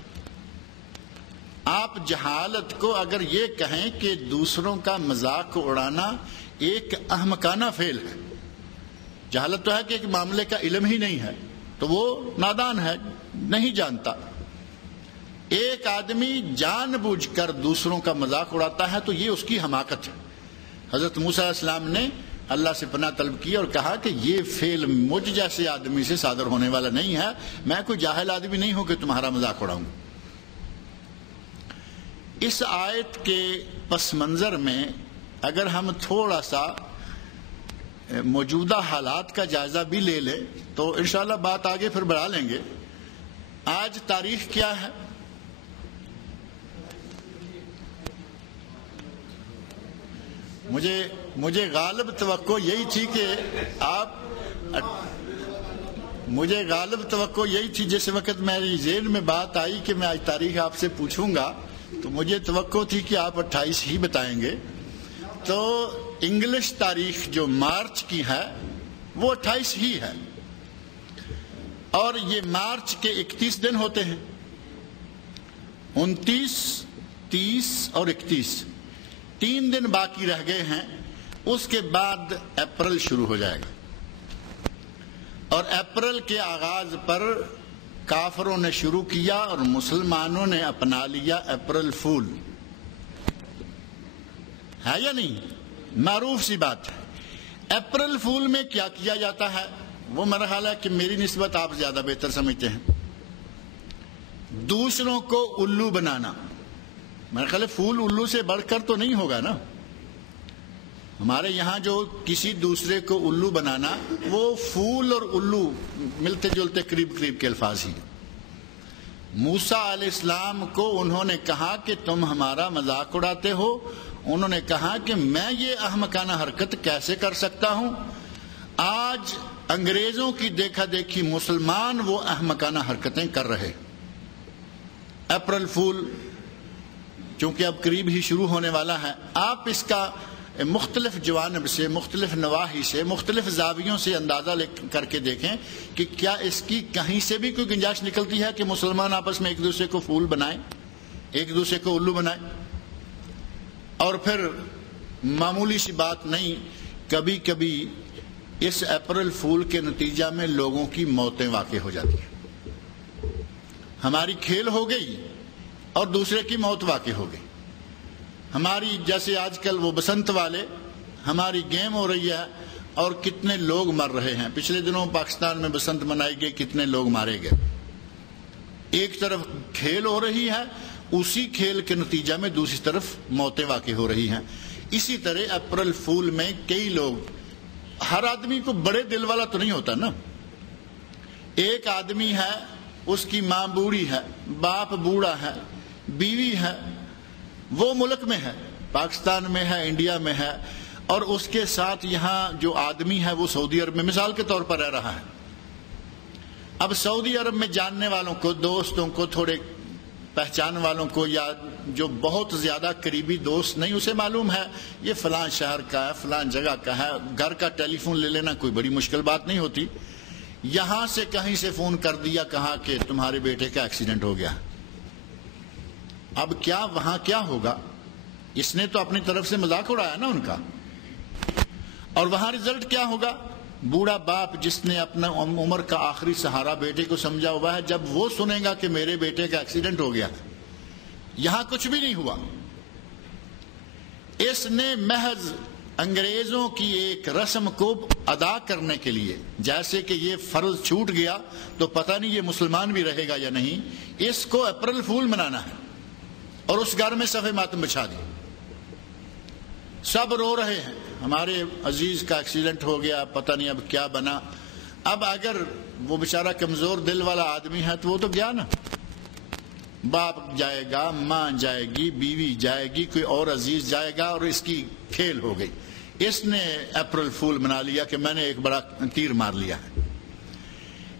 آپ جہالت کو اگر یہ کہیں کہ دوسروں کا مذاق اڑانا ایک احمقانہ فعل ہے، جہالت تو ہے کہ ایک معاملے کا علم ہی نہیں ہے تو وہ نادان ہے، نہیں جانتا. ایک آدمی جان بوجھ کر دوسروں کا مذاق اڑاتا ہے تو یہ اس کی حماقت ہے. حضرت موسیٰ علیہ السلام نے اللہ سے پناہ طلب کی اور کہا کہ یہ فعل مجھ جیسے آدمی سے صادر ہونے والا نہیں ہے، میں کوئی جاہل آدمی نہیں ہوں کہ تمہارا مذاق اڑاؤں. اس آیت کے پس منظر میں اگر ہم تھوڑا سا موجودہ حالات کا جائزہ بھی لے لیں تو انشاءاللہ بات آگے پھر بڑھا لیں گے. آج تاریخ کیا ہے؟ مجھے غالب توقع یہی تھی کہ مجھے غالب توقع یہی تھی جس وقت میری ذہن میں بات آئی کہ میں آج تاریخ آپ سے پوچھوں گا تو مجھے توقع تھی کہ آپ 28 ہی بتائیں گے. تو انگلش تاریخ جو مارچ کی ہے وہ 28 ہی ہے اور یہ مارچ کے 31 دن ہوتے ہیں، 29، 30 اور 31. 3 دن باقی رہ گئے ہیں. اس کے بعد اپریل شروع ہو جائے گا اور اپریل کے آغاز پر کافروں نے شروع کیا اور مسلمانوں نے اپنا لیا اپریل فول. ہے یا نہیں؟ معروف سی بات ہے. اپریل فول میں کیا کیا جاتا ہے وہ میرا خیال ہے کہ میری نسبت آپ زیادہ بہتر سمجھتے ہیں. دوسروں کو الو بنانا. میرا خیال ہے فول الو سے بڑھ کر تو نہیں ہوگا نا. ہمارے یہاں جو کسی دوسرے کو الو بنانا وہ فول اور الو ملتے جلتے قریب قریب کے الفاظ ہی. موسیٰ علیہ السلام کو انہوں نے کہا کہ تم ہمارا مذاق اڑاتے ہو. انہوں نے کہا کہ میں یہ احمقانہ حرکت کیسے کر سکتا ہوں. آج انگریزوں کی دیکھا دیکھی مسلمان وہ احمقانہ حرکتیں کر رہے. اپریل فول چونکہ اب قریب ہی شروع ہونے والا ہے، آپ اس کا مختلف جوانب سے، مختلف نواحی سے، مختلف زاویوں سے اندازہ کر کے دیکھیں کہ کیا اس کی کہیں سے بھی کوئی گنجائش نکلتی ہے کہ مسلمان آپس میں ایک دوسرے کو فول بنائیں، ایک دوسرے کو الو بنائیں. اور پھر معمولی سی بات نہیں، کبھی کبھی اس اپریل فول کے نتیجہ میں لوگوں کی موتیں واقع ہو جاتی ہیں. ہماری کھیل ہو گئی اور دوسرے کی موت واقع ہو گئی. ہماری جیسے آج کل وہ بسنت والے ہماری گیم ہو رہی ہے اور کتنے لوگ مر رہے ہیں. پچھلے دنوں پاکستان میں بسنت منائی گئی، کتنے لوگ مارے گئے. ایک طرف کھیل ہو رہی ہے، اسی کھیل کے نتیجہ میں دوسری طرف موتیں واقع ہو رہی ہیں. اسی طرح اپریل فول میں کئی لوگ، ہر آدمی کو بڑے دل والا تو نہیں ہوتا نا. ایک آدمی ہے، اس کی ماں بوڑھی ہے، باپ بوڑھا ہے، بیوی ہے، وہ ملک میں ہے، پاکستان میں ہے، انڈیا میں ہے، اور اس کے ساتھ یہاں جو آدمی ہے وہ سعودی عرب میں مثال کے طور پر رہ رہا ہے. اب سعودی عرب میں جاننے والوں کو، دوستوں کو، تھوڑے پہچان والوں کو، یا جو بہت زیادہ قریبی دوست نہیں، اسے معلوم ہے یہ فلاں شہر کا ہے، فلاں جگہ کا ہے. گھر کا ٹیلی فون لے لینا کوئی بڑی مشکل بات نہیں ہوتی. یہاں سے کہیں سے فون کر دیا، کہا کہ تمہارے بیٹے کا ایکسیڈنٹ ہو گیا. اب کیا وہاں کیا ہوگا؟ اس نے تو اپنی طرف سے مذاق اڑایا نا ان کا. اور وہاں رزلٹ کیا ہوگا؟ بوڑھا باپ جس نے اپنا عمر کا آخری سہارا بیٹے کو سمجھا ہوا ہے، جب وہ سنے گا کہ میرے بیٹے کا ایکسیڈنٹ ہو گیا، یہاں کچھ بھی نہیں ہوا، اس نے محض انگریزوں کی ایک رسم کو ادا کرنے کے لیے، جیسے کہ یہ فرض چھوٹ گیا تو پتہ نہیں یہ مسلمان بھی رہے گا یا نہیں، اس کو اپریل فول منانا ہے، اور اس گھر میں صف ماتم بچھا دی. سب رو رہے ہیں، ہمارے عزیز کا ایکسیڈنٹ ہو گیا، پتہ نہیں اب کیا بنا. اب اگر وہ بیچارہ کمزور دل والا آدمی ہے تو وہ تو گیا نا، باپ جائے گا، ماں جائے گی، بیوی جائے گی، کوئی اور عزیز جائے گا، اور اس کی کھیل ہو گئی. اس نے اپریل فول منا لیا کہ میں نے ایک بڑا تیر مار لیا ہے.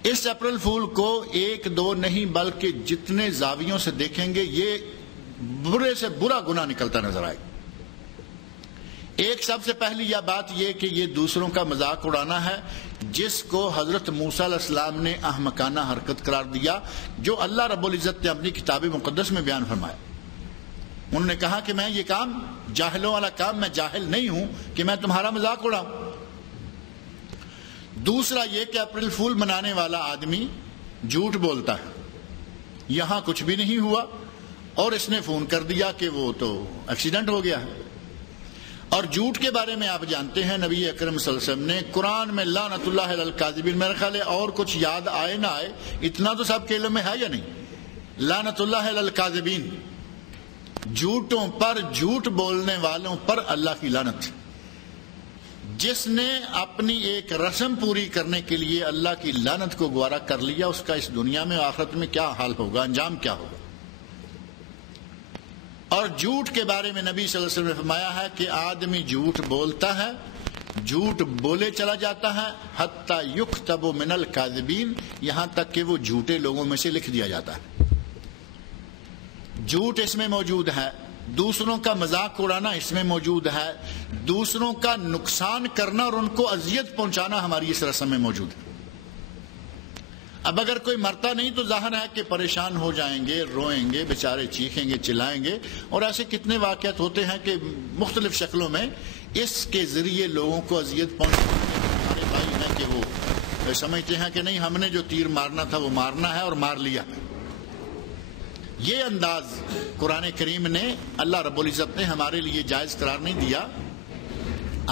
اس اپریل فول کو ایک دو نہیں بلکہ جتنے زاویوں سے دیکھیں گے یہ برے سے برا گناہ نکلتا نظر آئے. ایک سب سے پہلی یہ بات یہ کہ یہ دوسروں کا مذاق اڑانا ہے، جس کو حضرت موسیٰ علیہ السلام نے احمقانہ حرکت قرار دیا، جو اللہ رب العزت نے اپنی کتاب مقدس میں بیان فرمایا. انہوں نے کہا کہ میں یہ کام جاہلوں والا کام، میں جاہل نہیں ہوں کہ میں تمہارا مذاق اڑاؤں. دوسرا یہ کہ اپریل فول منانے والا آدمی جھوٹ بولتا ہے، یہاں کچھ بھی نہیں ہوا اور اس نے فون کر دیا کہ وہ تو ایکسیڈنٹ ہو گیا ہے. اور جھوٹ کے بارے میں آپ جانتے ہیں نبی اکرم صلی اللہ علیہ وسلم نے قرآن میں لعنت اللہ علی الکاذبین، میرا خیال ہے اور کچھ یاد آئے نہ آئے اتنا تو سب کے علم میں ہے یا نہیں، لعنت اللہ علی الکاذبین، جھوٹوں پر، جھوٹ بولنے والوں پر اللہ کی لعنت. جس نے اپنی ایک رسم پوری کرنے کے لیے اللہ کی لعنت کو گوارا کر لیا، اس کا اس دنیا میں آخرت میں کیا حال ہوگا، انجام کیا ہوگا. اور جھوٹ کے بارے میں نبی صلی اللہ علیہ وسلم نے فرمایا ہے کہ آدمی جھوٹ بولتا ہے، جھوٹ بولے چلا جاتا ہے، حتی یکتب من الکاذبین، یہاں تک کہ وہ جھوٹے لوگوں میں سے لکھ دیا جاتا ہے. جھوٹ اس میں موجود ہے، دوسروں کا مذاق اڑانا اس میں موجود ہے، دوسروں کا نقصان کرنا اور ان کو اذیت پہنچانا ہماری اس رسم میں موجود ہے. اب اگر کوئی مرتا نہیں تو ظاہر ہے کہ پریشان ہو جائیں گے، روئیں گے، بیچارے چیخیں گے، چلائیں گے. اور ایسے کتنے واقعات ہوتے ہیں کہ مختلف شکلوں میں اس کے ذریعے لوگوں کو اذیت پہنچاتے ہیں. ہمارے بھائی ہیں کہ وہ سمجھتے ہیں کہ نہیں، ہم نے جو تیر مارنا تھا وہ مارنا ہے اور مار لیا. یہ انداز قرآن کریم نے، اللہ رب العزت نے ہمارے لیے جائز قرار نہیں دیا.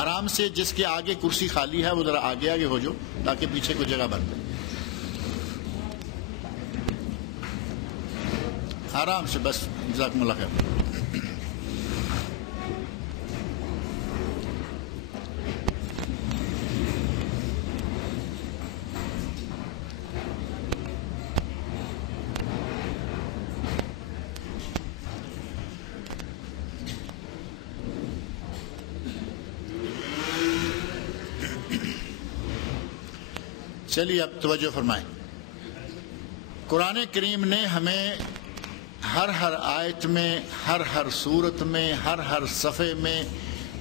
آرام سے جس کے آگے کرسی خالی ہے وہ ذرا آگے آگے ہو جاؤ تاکہ پیچھے کوئی جگہ بن جائے. آرام سے بس، جزاکم اللہ خیر. چلیے اب توجہ فرمائیں. قرآن کریم نے ہمیں ہر آیت میں، ہر صورت میں، ہر صفحے میں،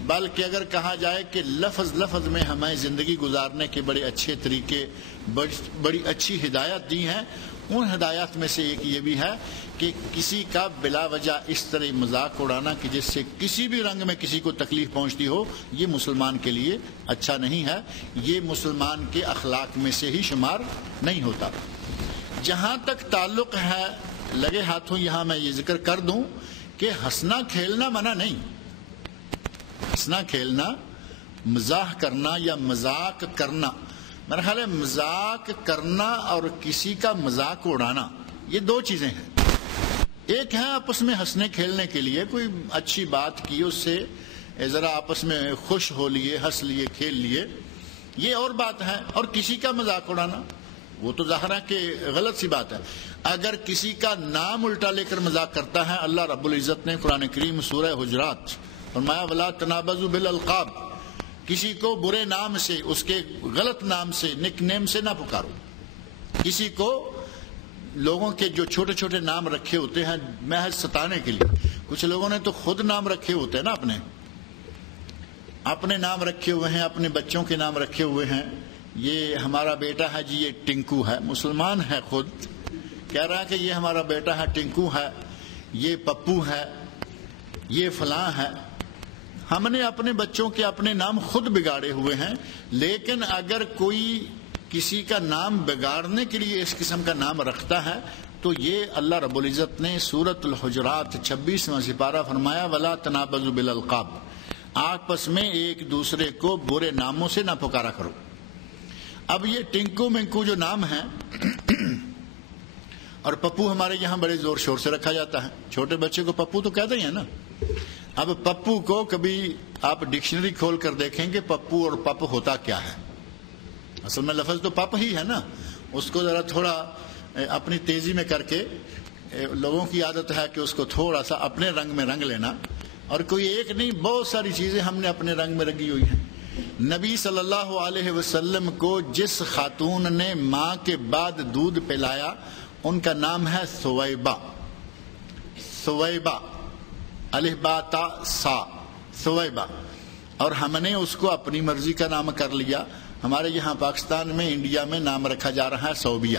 بلکہ اگر کہا جائے کہ لفظ میں ہمیں زندگی گزارنے کے بڑے اچھے طریقے، بڑی اچھی ہدایت دی ہیں. ان ہدایات میں سے ایک یہ بھی ہے کہ کسی کا بلا وجہ اس طرح مذاق اڑانا کہ جس سے کسی بھی رنگ میں کسی کو تکلیف پہنچتی ہو، یہ مسلمان کے لیے اچھا نہیں ہے، یہ مسلمان کے اخلاق میں سے ہی شمار نہیں ہوتا. جہاں تک تعلق ہے، لگے ہاتھوں یہاں میں یہ ذکر کر دوں کہ ہنسنا کھیلنا منع نہیں. ہنسنا کھیلنا، مزاح کرنا یا مذاق کرنا، میرا خیال ہے مذاق کرنا اور کسی کا مذاق اڑانا یہ دو چیزیں ہیں. ایک ہے آپس میں ہنسنے کھیلنے کے لیے کوئی اچھی بات کی، اس سے ذرا آپس میں خوش ہو لیے، ہنس لیے، کھیل لیے، یہ اور بات ہے. اور کسی کا مذاق اڑانا وہ تو ظاہر ہے کہ غلط سی بات ہے. اگر کسی کا نام الٹا لے کر مذاق کرتا ہے، اللہ رب العزت نے قرآن کریم سورہ حجرات فرمایا وَلَا تَنَابَزُوا بِالْأَلْقَابِ، کسی کو برے نام سے، اس کے غلط نام سے، نک نیم سے نہ پکارو. کسی کو لوگوں کے جو چھوٹے چھوٹے نام رکھے ہوتے ہیں محض ستانے کے لیے، کچھ لوگوں نے تو خود نام رکھے ہوتے ہیں نا، اپنے نام رکھے ہوئے ہیں، اپنے بچوں کے نام رکھے ہوئے ہیں. یہ ہمارا بیٹا ہے جی، یہ ٹنکو ہے، مسلمان ہے، خود کہہ رہا ہے کہ یہ ہمارا بیٹا ہے، ٹنکو ہے، یہ پپو ہے، یہ فلاں ہے. ہم نے اپنے بچوں کے اپنے نام خود بگاڑے ہوئے ہیں. لیکن اگر کوئی کسی کا نام بگاڑنے کے لیے اس قسم کا نام رکھتا ہے تو یہ اللہ رب العزت نے سورۃ الحجرات 26واں سپارہ فرمایا وَلَا تَنَابَزُوا بِالْأَلْقَابِ، آپس میں ایک دوسرے کو برے ناموں سے نہ پکارا کرو. اب یہ ٹنکو منکو جو نام ہیں اور پپو ہمارے یہاں بڑے زور شور سے رکھا جاتا ہے. چھوٹے بچے کو پپو تو کہتے ہیں نا. اب پپو کو کبھی آپ ڈکشنری کھول کر دیکھیں کہ پپو اور پپ ہوتا کیا ہے. اصل میں لفظ تو پپ ہی ہے نا. اس کو ذرا تھوڑا اپنی تیزی میں کر کے، لوگوں کی عادت ہے کہ اس کو تھوڑا سا اپنے رنگ میں رنگ لینا، اور کوئی ایک نہیں بہت ساری چیزیں ہم نے اپنے رنگ میں رنگی ہوئی ہیں. نبی صلی اللہ علیہ وسلم کو جس خاتون نے ماں کے بعد دودھ پلایا ان کا نام ہے ثویبہ. ثویبہ الف با تا سا، ثویبہ. اور ہم نے اس کو اپنی مرضی کا نام کر لیا. ہمارے یہاں پاکستان میں، انڈیا میں نام رکھا جا رہا ہے صوبیہ.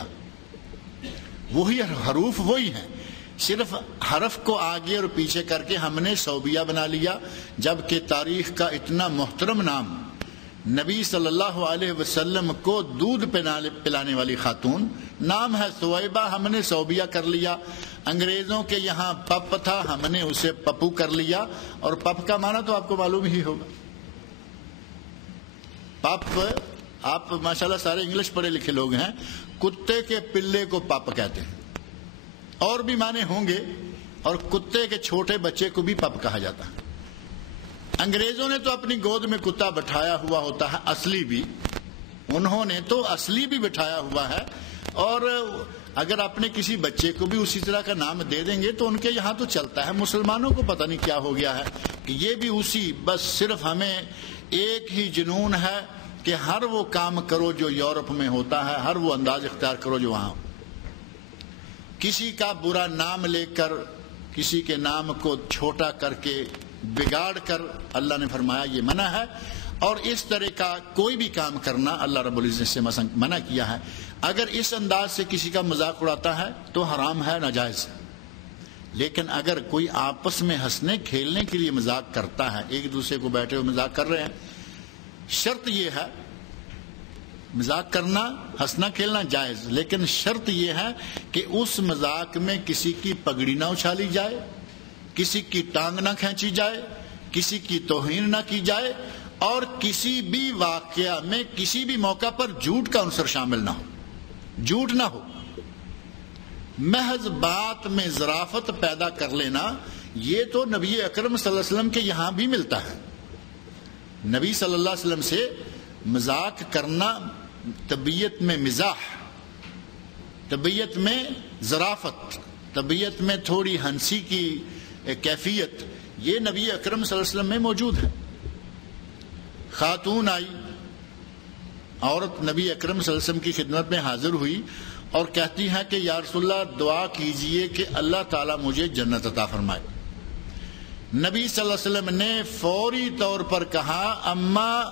وہی حروف وہی ہیں، صرف حرف کو آگے اور پیچھے کر کے ہم نے صوبیہ بنا لیا. جبکہ تاریخ کا اتنا محترم نام، نبی صلی اللہ علیہ وسلم کو دودھ پلانے والی خاتون، نام ہے ثویبہ، ہم نے صوبیہ کر لیا. انگریزوں کے یہاں پپ تھا، ہم نے اسے پپو کر لیا. اور پپ کا معنی تو آپ کو معلوم ہی ہوگا. پپ، آپ ماشاءاللہ سارے انگلش پڑھے لکھے لوگ ہیں. کتے کے پلے کو پپ کہتے ہیں. اور بھی معنی ہوں گے. اور کتے کے چھوٹے بچے کو بھی پپ کہا جاتا ہے. انگریزوں نے تو اپنی گود میں کتا بٹھایا ہوا ہوتا ہے، اصلی بھی انہوں نے تو اصلی بھی بٹھایا ہوا ہے. اور اگر اپنے کسی بچے کو بھی اسی طرح کا نام دے دیں گے تو ان کے یہاں تو چلتا ہے. مسلمانوں کو پتہ نہیں کیا ہو گیا ہے کہ یہ بھی اسی، بس صرف ہمیں ایک ہی جنون ہے کہ ہر وہ کام کرو جو یورپ میں ہوتا ہے، ہر وہ انداز اختیار کرو جو وہاں. کسی کا برا نام لے کر، کسی کے نام کو چھوٹا کر کے، بگاڑ کر، اللہ نے فرمایا یہ منع ہے. اور اس طرح کا کوئی بھی کام کرنا اللہ رب العزت سے منع کیا ہے. اگر اس انداز سے کسی کا مذاق اڑاتا ہے تو حرام ہے، ناجائز ہے. لیکن اگر کوئی آپس میں ہنسنے کھیلنے کے لیے مذاق کرتا ہے، ایک دوسرے کو بیٹھے ہوئے مذاق کر رہے ہیں، شرط یہ ہے، مذاق کرنا، ہنسنا کھیلنا جائز، لیکن شرط یہ ہے کہ اس مذاق میں کسی کی پگڑی نہ اچھالی جائے، کسی کی ٹانگ نہ کھینچی جائے، کسی کی توہین نہ کی جائے، اور کسی بھی واقعہ میں کسی بھی موقع پر جھوٹ کا عنصر شامل نہ ہو. جھوٹ نہ ہو. محض بات میں ظرافت پیدا کر لینا، یہ تو نبی اکرم صلی اللہ علیہ وسلم کے یہاں بھی ملتا ہے. نبی صلی اللہ علیہ وسلم سے مذاق کرنا، طبیعت میں مزاح، طبیعت میں ظرافت، طبیعت میں تھوڑی ہنسی کی کیفیت، یہ نبی اکرم صلی اللہ علیہ وسلم میں موجود ہے. خاتون آئی، عورت نبی اکرم صلی اللہ علیہ وسلم کی خدمت میں حاضر ہوئی اور کہتی ہے کہ یا رسول اللہ دعا کیجئے کہ اللہ تعالیٰ مجھے جنت عطا فرمائے. نبی صلی اللہ علیہ وسلم نے فوری طور پر کہا، اماں،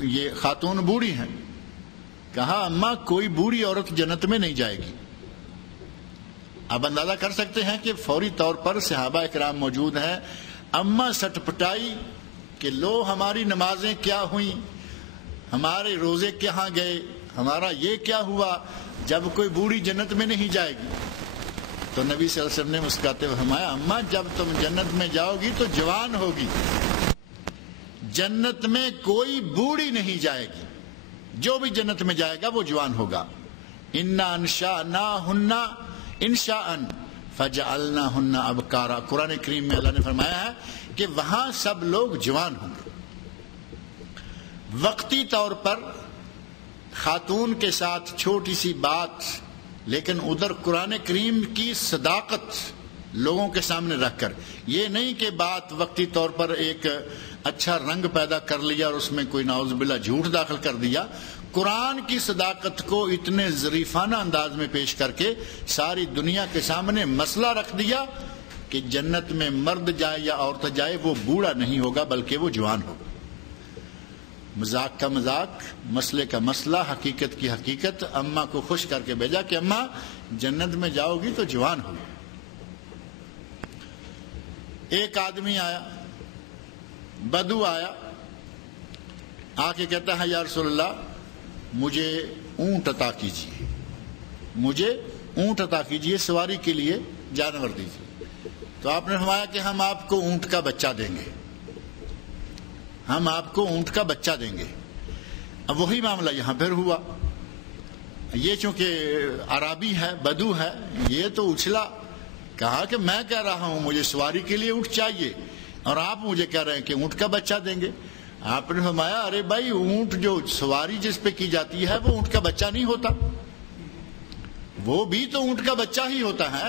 یہ خاتون بوڑھی ہیں، کہا اماں کوئی بوڑھی عورت جنت میں نہیں جائے گی. اب اندازہ کر سکتے ہیں کہ فوری طور پر صحابہ اکرام موجود ہیں. اماں سٹ پٹائی کہ لو ہماری نمازیں کیا ہوئیں، ہمارے روزے کہاں گئے، ہمارا یہ کیا ہوا جب کوئی بوڑھی جنت میں نہیں جائے گی. تو نبی صلی اللہ علیہ وسلم نے مسکراتے ہوئے فرمایا، اماں جب تم جنت میں جاؤ گی تو جوان ہوگی، جنت میں کوئی بوڑھی نہیں جائے گی، جو بھی جنت میں جائے گا وہ جوان ہوگا. انا انشأناہن انشاء فجعلناہن ابکارا. قرآن کریم میں اللہ نے فرمایا ہے کہ وہاں سب لوگ جوان ہوں گے. وقتی طور پر خاتون کے ساتھ چھوٹی سی بات، لیکن ادھر قرآن کریم کی صداقت لوگوں کے سامنے رکھ کر، یہ نہیں کہ بات وقتی طور پر ایک اچھا رنگ پیدا کر لیا اور اس میں کوئی نعوذ باللہ جھوٹ داخل کر دیا. قرآن کی صداقت کو اتنے ظریفانہ انداز میں پیش کر کے ساری دنیا کے سامنے مسئلہ رکھ دیا کہ جنت میں مرد جائے یا عورت جائے وہ بوڑھا نہیں ہوگا بلکہ وہ جوان ہوگا. مذاق کا مذاق، مسئلے کا مسئلہ، حقیقت کی حقیقت. اماں کو خوش کر کے بھیجا کہ اماں جنت میں جاؤ گی تو جوان ہوگی. ایک آدمی آیا، بدو آیا، آ کے کہتا ہے یا رسول اللہ مجھے اونٹ عطا کیجیے، مجھے اونٹ عطا کیجیے، سواری کے لیے جانور دیجیے. تو آپ نے فرمایا کہ ہم آپ کو اونٹ کا بچہ دیں گے. ہم آپ کو اونٹ کا بچہ دیں گے۔ اب وہی معاملہ یہاں پھر ہوا۔ یہ چونکہ عربی ہے، بدو ہے، یہ تو اچھلا، کہا کہ میں کہہ رہا ہوں مجھے سواری کے لیے اونٹ چاہیے اور آپ مجھے کہہ رہے ہیں کہ اونٹ کا بچہ دیں گے۔ آپ نے فرمایا ارے بھائی، اونٹ جو سواری جس پہ کی جاتی ہے وہ اونٹ کا بچہ نہیں ہوتا، وہ بھی تو اونٹ کا بچہ ہی ہوتا ہے۔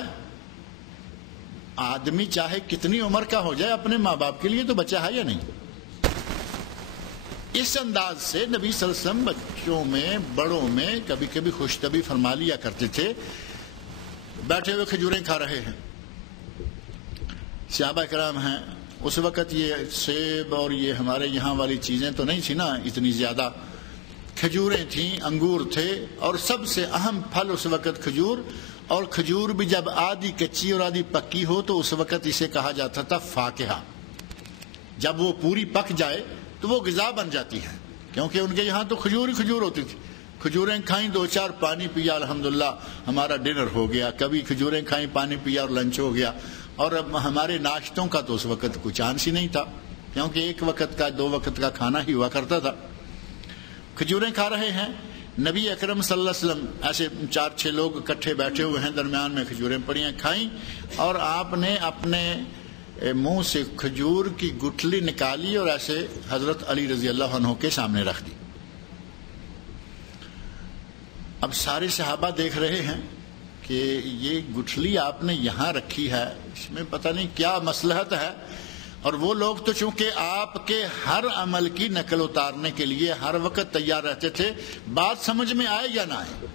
آدمی چاہے کتنی عمر کا ہو جائے اپنے ماں باپ کے لیے تو بچہ ہے یا نہیں؟ اس انداز سے نبی صلی اللہ علیہ وسلم بچوں میں بڑوں میں کبھی کبھی خوش طبی فرما لیا کرتے تھے۔ بیٹھے ہوئے کھجوریں کھا رہے ہیں، صحابہ کرام ہیں، اس وقت یہ سیب اور یہ ہمارے یہاں والی چیزیں تو نہیں تھی نا اتنی زیادہ، کھجوریں تھیں، انگور تھے، اور سب سے اہم پھل اس وقت کھجور، اور کھجور بھی جب آدھی کچی اور آدھی پکی ہو تو اس وقت اسے کہا جاتا تھا فاکہہ۔ جب وہ پوری پک جائے تو وہ غذا بن جاتی ہے، کیونکہ ان کے یہاں تو کھجور ہی کھجور ہوتی تھی۔ کھجوریں کھائیں، دو چار پانی پیا، الحمدللہ ہمارا ڈنر ہو گیا۔ کبھی کھجوریں کھائیں، پانی پیا اور لنچ ہو گیا۔ اور اب ہمارے ناشتوں کا تو اس وقت کوئی چانس ہی نہیں تھا، کیونکہ ایک وقت کا دو وقت کا کھانا ہی ہوا کرتا تھا۔ کھجوریں کھا رہے ہیں، نبی اکرم صلی اللہ علیہ وسلم ایسے 4-6 لوگ اکٹھے بیٹھے ہوئے ہیں، درمیان میں کھجوریں پڑی ہیں، کھائیں، اور آپ نے اپنے منہ سے کھجور کی گٹھلی نکالی اور ایسے حضرت علی رضی اللہ عنہ کے سامنے رکھ دی۔ اب سارے صحابہ دیکھ رہے ہیں کہ یہ گٹھلی آپ نے یہاں رکھی ہے، اس میں پتہ نہیں کیا مصلحت ہے، اور وہ لوگ تو چونکہ آپ کے ہر عمل کی نقل اتارنے کے لیے ہر وقت تیار رہتے تھے، بات سمجھ میں آئے یا نہ آئے۔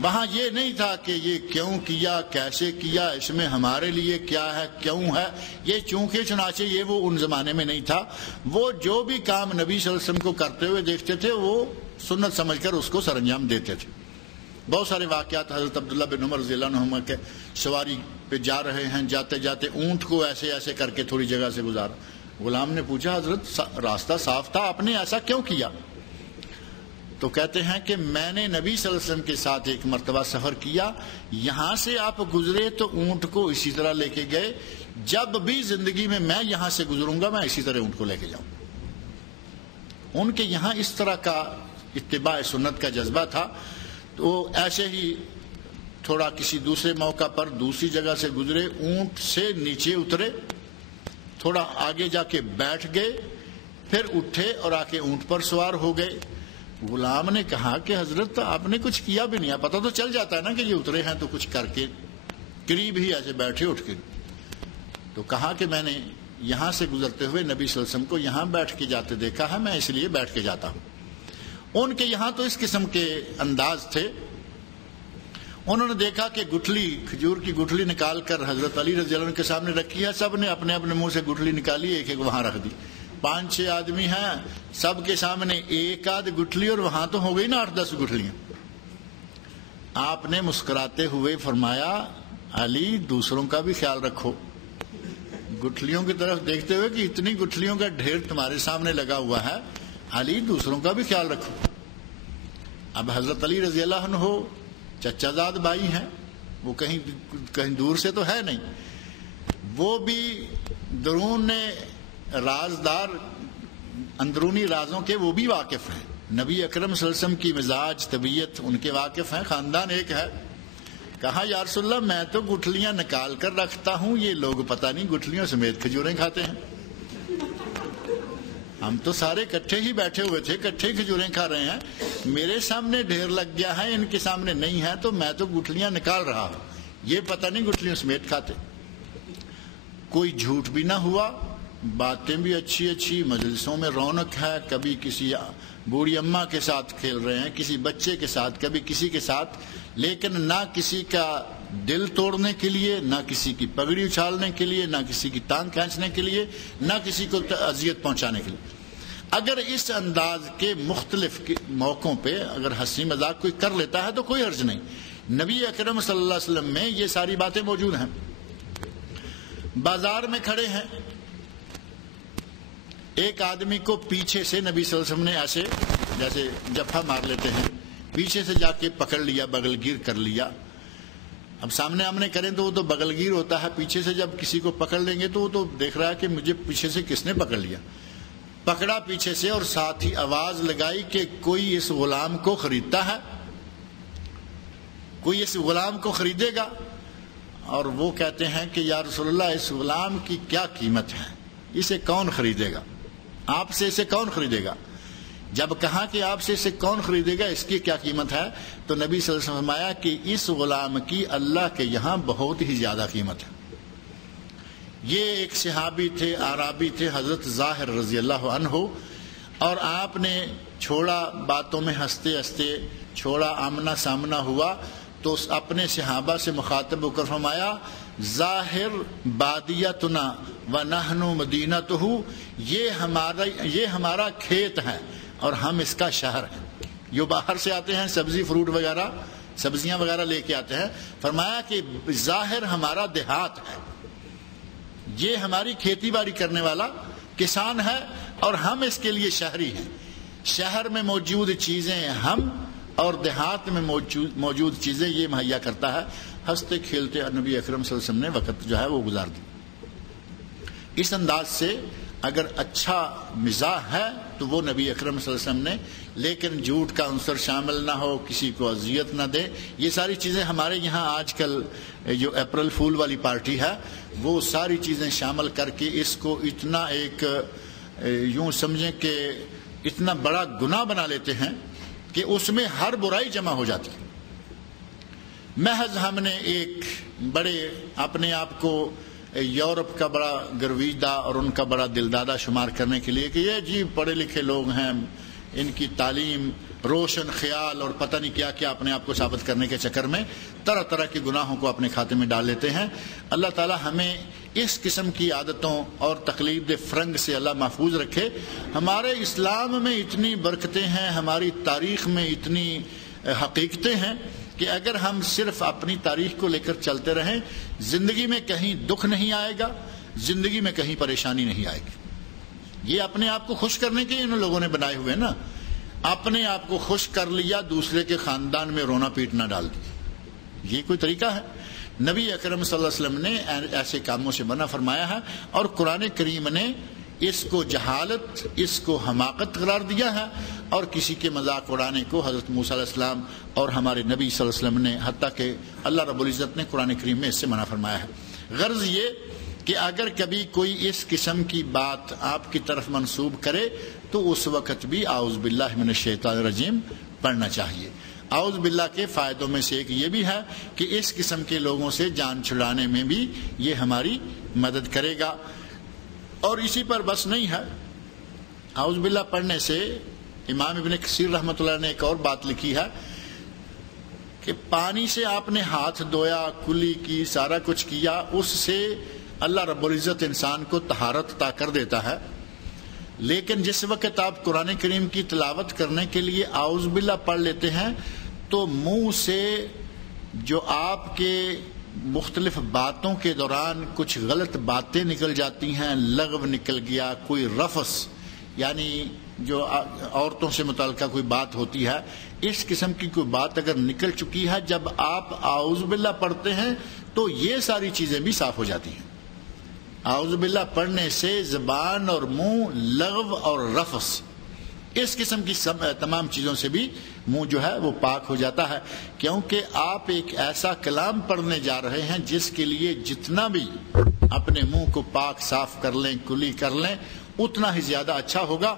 وہاں یہ نہیں تھا کہ یہ کیوں کیا، کیسے کیا، اس میں ہمارے لیے کیا ہے، کیوں ہے، یہ چونکہ چنانچہ یہ وہ ان زمانے میں نہیں تھا۔ وہ جو بھی کام نبی صلی اللہ علیہ وسلم کو کرتے ہوئے دیکھتے تھے وہ سنت سمجھ کر اس کو سر انجام دیتے تھے۔ بہت سارے واقعات، حضرت عبداللہ بن عمر رضی اللہ عنہما کے سواری پہ جا رہے ہیں، جاتے جاتے اونٹ کو ایسے ایسے کر کے تھوڑی جگہ سے گزارا۔ غلام نے پوچھا حضرت راستہ صاف تھا، آپ نے ایسا کیوں کیا؟ تو کہتے ہیں کہ میں نے نبی صلی اللہ علیہ وسلم کے ساتھ ایک مرتبہ سفر کیا، یہاں سے آپ گزرے تو اونٹ کو اسی طرح لے کے گئے، جب بھی زندگی میں یہاں سے گزروں گا میں اسی طرح اونٹ کو لے کے جاؤں۔ ان کے یہاں اس طرح کا اتباع سنت کا جذبہ تھا۔ تو ایسے ہی تھوڑا کسی دوسرے موقع پر دوسری جگہ سے گزرے، اونٹ سے نیچے اترے، تھوڑا آگے جا کے بیٹھ گئے، پھر اٹھے اور آ کے اونٹ پر سوار ہو گئے۔ غلام نے کہا کہ حضرت آپ نے کچھ کیا بھی نہیں، پتہ تو چل جاتا ہے نا کہ یہ اترے ہیں تو کچھ کر کے، قریب ہی ایسے بیٹھے اٹھ کے۔ تو کہا کہ میں نے یہاں سے گزرتے ہوئے نبی صلی اللہ علیہ وسلم کو یہاں بیٹھ کے جاتے دیکھا ہے، میں اس لیے بیٹھ کے جاتا ہوں۔ ان کے یہاں تو اس قسم کے انداز تھے۔ انہوں نے دیکھا کہ گٹھلی، کھجور کی گٹھلی نکال کر حضرت علی رضی اللہ عنہ کے سامنے رکھی ہے، سب نے اپنے اپنے منہ سے گٹھلی نکالی، ایک ایک وہاں رکھ دی۔ 5-6 آدمی ہیں، سب کے سامنے ایک آدھ گٹھلی، اور وہاں تو ہو گئی نا 8-10 گٹھلیاں۔ آپ نے مسکراتے ہوئے فرمایا علی دوسروں کا بھی خیال رکھو، گٹھلیوں کی طرف دیکھتے ہوئے کہ اتنی گٹھلیوں کا ڈھیر تمہارے سامنے لگا ہوا ہے، علی دوسروں کا بھی خیال رکھو۔ اب حضرت علی رضی اللہ عنہ چچا زاد بھائی ہیں، وہ کہیں دور سے تو ہے نہیں، وہ بھی درون رازدار، اندرونی رازوں کے وہ بھی واقف ہیں۔ نبی اکرم صلی اللہ علیہ وسلم کی مزاج طبیعت ان کے واقف ہیں، خاندان ایک ہے۔ کہا یا رسول اللہ میں تو گٹھلیاں نکال کر رکھتا ہوں، یہ لوگ پتہ نہیں گٹھلیوں سمیت کھجوریں کھاتے ہیں۔ ہم تو سارے کٹھے ہی بیٹھے ہوئے تھے، کٹھے کھجوریں کھا رہے ہیں، میرے سامنے ڈھیر لگ گیا ہے، ان کے سامنے نہیں ہے، تو میں تو گٹھلیاں نکال رہا ہوں، یہ پتہ نہیں گٹھلیوں سمیت کھاتے۔ کوئی جھوٹ بھی نہ ہوا، باتیں بھی اچھی اچھی، مجلسوں میں رونق ہے، کبھی کسی بوڑھی اماں کے ساتھ کھیل رہے ہیں، کسی بچے کے ساتھ، کبھی کسی کے ساتھ، لیکن نہ کسی کا دل توڑنے کے لیے، نہ کسی کی پگڑی اچھالنے کے لیے، نہ کسی کی ٹانگ کھینچنے کے لیے، نہ کسی کو اذیت پہنچانے کے لیے۔ اگر اس انداز کے مختلف موقعوں پہ اگر ہنسی مذاق کوئی کر لیتا ہے تو کوئی حرج نہیں۔ نبی اکرم صلی اللہ علیہ وسلم میں یہ ساری باتیں موجود ہیں۔ بازار میں کھڑے ہیں، ایک آدمی کو پیچھے سے نبی صلی اللہ علیہ وسلم نے ایسے جیسے جفا مار لیتے ہیں، پیچھے سے جا کے پکڑ لیا، بغل گیر کر لیا۔ اب سامنے آمنے کریں تو وہ تو بغل گیر ہوتا ہے، پیچھے سے جب کسی کو پکڑ لیں گے تو وہ تو دیکھ رہا ہے کہ مجھے پیچھے سے کس نے پکڑ لیا۔ پکڑا پیچھے سے اور ساتھ ہی آواز لگائی کہ کوئی اس غلام کو خریدتا ہے، کوئی اس غلام کو خریدے گا؟ اور وہ کہتے ہیں کہ یا رسول اللہ اس غلام کی کیا قیمت ہے، اسے کون خریدے گا، آپ سے اسے کون خریدے گا؟ جب کہا کہ آپ سے اسے کون خریدے گا، اس کی کیا قیمت ہے، تو نبی صلی اللہ علیہ وسلم نے فرمایا کہ اس غلام کی اللہ کے یہاں بہت ہی زیادہ قیمت ہے۔ یہ ایک صحابی تھے، اعرابی تھے، حضرت ظاہر رضی اللہ عنہ، اور آپ نے چھوڑا، باتوں میں ہنستے ہنستے چھوڑا، آمنا سامنا ہوا تو اپنے صحابہ سے مخاطب ہو کر فرمایا ظاہر بادیتنا ونحن مدینتہ، یہ ہمارا کھیت ہے اور ہم اس کا شہر ہے۔ جو باہر سے آتے ہیں سبزی فروٹ وغیرہ، سبزیاں وغیرہ لے کے آتے ہیں، فرمایا کہ ظاہر ہمارا دیہات ہے، یہ ہماری کھیتی باڑی کرنے والا کسان ہے اور ہم اس کے لیے شہری ہیں۔ شہر میں موجود چیزیں ہم اور دیہات میں موجود چیزیں یہ مہیا کرتا ہے۔ ہنستے کھیلتے نبی اکرم صلی اللہ علیہ وسلم نے وقت جو ہے وہ گزار دی۔ اس انداز سے اگر اچھا مزاح ہے تو وہ نبی اکرم صلی اللہ علیہ وسلم نے، لیکن جھوٹ کا عنصر شامل نہ ہو، کسی کو اذیت نہ دے، یہ ساری چیزیں ہمارے یہاں آج کل جو اپریل فول والی پارٹی ہے وہ ساری چیزیں شامل کر کے اس کو اتنا ایک یوں سمجھیں کہ اتنا بڑا گناہ بنا لیتے ہیں کہ اس میں ہر برائی جمع ہو جاتی ہے۔ محض ہم نے ایک بڑے اپنے آپ کو یورپ کا بڑا گرویدہ اور ان کا بڑا دلدادہ شمار کرنے کے لیے کہ یہ جی پڑھے لکھے لوگ ہیں، ان کی تعلیم، روشن خیال اور پتہ نہیں کیا کیا اپنے آپ کو ثابت کرنے کے چکر میں طرح طرح کے گناہوں کو اپنے کھاتے میں ڈال لیتے ہیں۔ اللہ تعالی ہمیں اس قسم کی عادتوں اور تقلید فرنگ سے اللہ محفوظ رکھے۔ ہمارے اسلام میں اتنی برکتیں ہیں، ہماری تاریخ میں اتنی حقیقتیں ہیں کہ اگر ہم صرف اپنی تاریخ کو لے کر چلتے رہیں، زندگی میں کہیں دکھ نہیں آئے گا، زندگی میں کہیں پریشانی نہیں آئے گی۔ یہ اپنے آپ کو خوش کرنے کے ان لوگوں نے بنائے ہوئے نا، اپنے آپ کو خوش کر لیا، دوسرے کے خاندان میں رونا پیٹنا ڈال دیا، یہ کوئی طریقہ ہے؟ نبی اکرم صلی اللہ علیہ وسلم نے ایسے کاموں سے منع فرمایا ہے، اور قرآن کریم نے اس کو جہالت، اس کو حماقت قرار دیا ہے، اور کسی کے مذاق اڑانے کو حضرت موسیٰ علیہ السلام اور ہمارے نبی صلی اللہ علیہ وسلم نے، حتیٰ کہ اللہ رب العزت نے قرآن کریم میں اس سے منع فرمایا ہے۔ غرض یہ کہ اگر کبھی کوئی اس قسم کی بات آپ کی طرف منسوب کرے تو اس وقت بھی اعوذ باللہ من الشیطان الرجیم پڑھنا چاہیے۔ اعوذ باللہ کے فائدوں میں سے ایک یہ بھی ہے کہ اس قسم کے لوگوں سے جان چھڑانے میں بھی یہ ہماری مدد کرے گا۔ اور اسی پر بس نہیں ہے، اعوذ باللہ پڑھنے سے امام ابن کثیر رحمۃ اللہ نے ایک اور بات لکھی ہے کہ پانی سے آپ نے ہاتھ دھویا، کلی کی، سارا کچھ کیا، اس سے اللہ رب العزت انسان کو طہارت عطا کر دیتا ہے، لیکن جس وقت آپ قرآن کریم کی تلاوت کرنے کے لیے اعوذ باللہ پڑھ لیتے ہیں تو منہ سے جو آپ کے مختلف باتوں کے دوران کچھ غلط باتیں نکل جاتی ہیں، لغو نکل گیا، کوئی رفث یعنی جو عورتوں سے متعلقہ کوئی بات ہوتی ہے، اس قسم کی کوئی بات اگر نکل چکی ہے، جب آپ اعوذ باللہ پڑھتے ہیں تو یہ ساری چیزیں بھی صاف ہو جاتی ہیں۔ اعوذ باللہ پڑھنے سے زبان اور منہ، لغو اور رفث، اس قسم کی تمام چیزوں سے بھی منہ جو ہے وہ پاک ہو جاتا ہے، کیونکہ آپ ایک ایسا کلام پڑھنے جا رہے ہیں جس کے لیے جتنا بھی اپنے منہ کو پاک صاف کر لیں، کلی کر لیں، اتنا ہی زیادہ اچھا ہوگا۔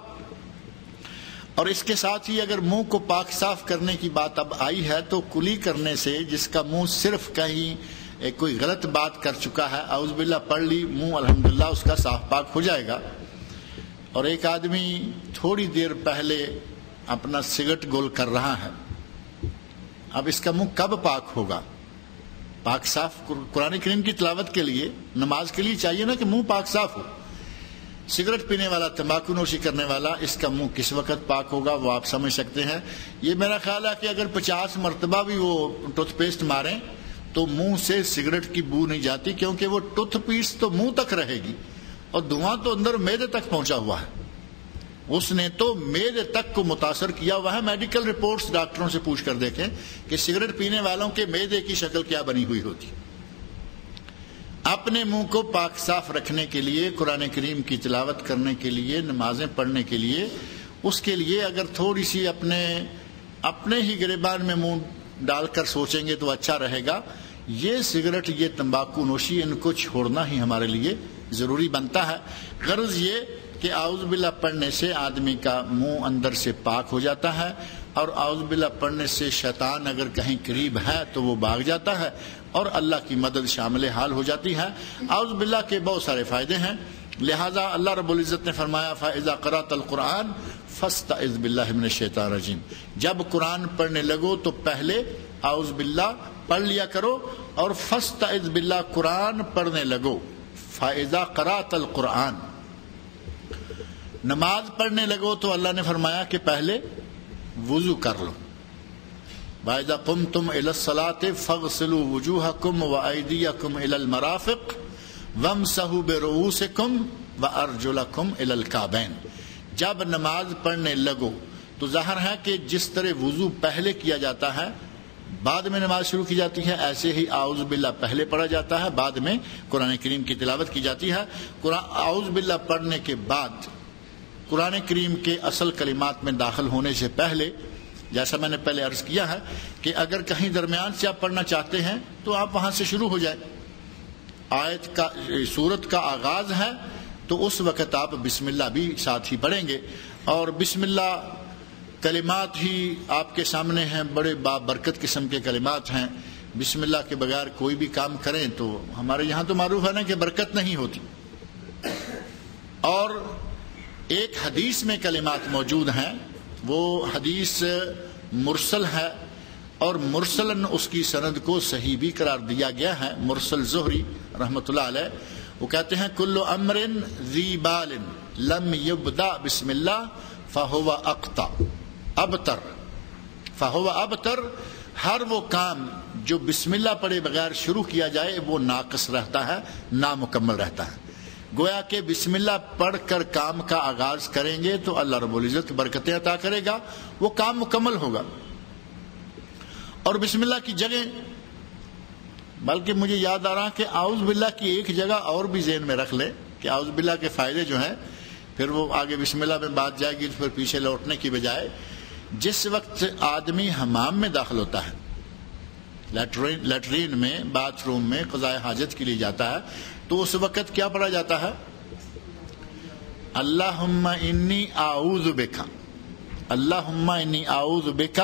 اور اس کے ساتھ ہی اگر منہ کو پاک صاف کرنے کی بات اب آئی ہے تو کلی کرنے سے جس کا منہ صرف کہیں کوئی غلط بات کر چکا ہے، اعوذ باللہ پڑھ لی، منہ الحمدللہ اس کا صاف پاک ہو جائے گا۔ اور ایک آدمی تھوڑی دیر پہلے اپنا سگرٹ گول کر رہا ہے، اب اس کا منہ کب پاک ہوگا؟ پاک صاف قرآن کریم کی تلاوت کے لیے، نماز کے لیے چاہیے نا کہ منہ پاک صاف ہو۔ سگریٹ پینے والا، تمباکو نوشی کرنے والا، اس کا منہ کس وقت پاک ہوگا وہ آپ سمجھ سکتے ہیں۔ یہ میرا خیال ہے کہ اگر 50 مرتبہ بھی وہ ٹوتھ پیسٹ ماریں تو منہ سے سگریٹ کی بو نہیں جاتی، کیونکہ وہ ٹوتھ پیسٹ تو منہ تک رہے گی اور دھواں تو اندر معدے تک پہنچا ہوا ہے، اس نے تو معدے تک کو متاثر کیا ہوا ہے۔ میڈیکل رپورٹس ڈاکٹروں سے پوچھ کر دیکھیں کہ سگریٹ پینے والوں کے معدے کی شکل کیا بنی ہوئی ہوتی۔ اپنے منہ کو پاک صاف رکھنے کے لیے، قرآن کریم کی تلاوت کرنے کے لیے، نمازیں پڑھنے کے لیے، اس کے لیے اگر تھوڑی سی اپنے ہی گریبان میں منہ ڈال کر سوچیں گے تو اچھا رہے گا۔ یہ سگریٹ، یہ تمباکو نوشی، ان کو چھوڑنا ہی ہمارے لیے ضروری بنتا ہے۔ غرض یہ کہ اعوذ باللہ پڑھنے سے آدمی کا منہ اندر سے پاک ہو جاتا ہے، اور اعوذ باللہ پڑھنے سے شیطان اگر کہیں قریب ہے تو وہ بھاگ جاتا ہے اور اللہ کی مدد شامل حال ہو جاتی ہے۔ اعوذ باللہ کے بہت سارے فائدے ہیں، لہٰذا اللہ رب العزت نے فرمایا فَإِذَا قَرَأْتَ الْقُرْآنَ فَاسْتَعِذْ بِاللَّهِ مِنَ الشَّيْطَانِ الرَّجِيمِ، جب قرآن پڑھنے لگو تو پہلے اعوذ باللہ پڑھ لیا کرو، اور فَاسْتَعِذْ بِاللَّهِ قرآن پڑھنے لگو۔ فَإِذَا قَرَأْتَ الْقُرْآنَ، نماز پڑھنے لگو تو اللہ نے فرمایا کہ پہلے وضو کر لو۔ وَإِذَا قُمْتُمْ إِلَى الصَّلَاةِ فَاغْسِلُوا وُجُوهَكُمْ وَأَيْدِيَكُمْ إِلَى الْمَرَافِقِ وَامْسَحُوا بِرُؤُوسِكُمْ وَأَرْجُلَكُمْ إِلَى الْكَعْبَيْنِ، جب نماز پڑھنے لگو تو ظاہر ہے کہ جس طرح وضو پہلے کیا جاتا ہے بعد میں نماز شروع کی جاتی ہے، ایسے ہی اعوذ باللہ پہلے پڑھا جاتا ہے، بعد میں قرآن کریم کی تلاوت کی جاتی ہے۔ اعوذ باللہ پڑھنے کے بعد قرآن کریم کے اصل کلمات میں داخل ہونے سے پہلے، جیسا میں نے پہلے عرض کیا ہے کہ اگر کہیں درمیان سے آپ پڑھنا چاہتے ہیں تو آپ وہاں سے شروع ہو جائیں۔ آیت کا، سورت کا آغاز ہے تو اس وقت آپ بسم اللہ بھی ساتھ ہی پڑھیں گے، اور بسم اللہ کلمات ہی آپ کے سامنے ہیں، بڑے بابرکت قسم کے کلمات ہیں۔ بسم اللہ کے بغیر کوئی بھی کام کریں تو ہمارے یہاں تو معروف ہے نا کہ برکت نہیں ہوتی، اور ایک حدیث میں کلمات موجود ہیں، وہ حدیث مرسل ہے، اور مرسلن اس کی سند کو صحیح بھی قرار دیا گیا ہے۔ مرسل زہری رحمۃ اللہ علیہ وہ کہتے ہیں کل امر ذی بال لم یبدا بسم اللہ فہو اقطع ابتر، فہو ابتر، ہر وہ کام جو بسم اللہ پڑھے بغیر شروع کیا جائے وہ ناقص رہتا ہے، نامکمل رہتا ہے۔ گویا کہ بسم اللہ پڑھ کر کام کا آغاز کریں گے تو اللہ رب العزت برکتیں عطا کرے گا، وہ کام مکمل ہوگا۔ اور بسم اللہ کی جگہ، بلکہ مجھے یاد آ رہا کہ اعوذ باللہ کی ایک جگہ اور بھی ذہن میں رکھ لیں کہ اعوذ باللہ کے فائدے جو ہیں، پھر وہ آگے بسم اللہ میں بات جائے گی تو پھر پیچھے لوٹنے کی بجائے جس وقت آدمی حمام میں داخل ہوتا ہے، لیٹرین میں، باتھ روم میں قضاء حاجت کے لیے جاتا ہے، تو اس وقت کیا پڑھا جاتا ہے؟ اللہم انی اعوذ بک، اللہم انی اعوذ بک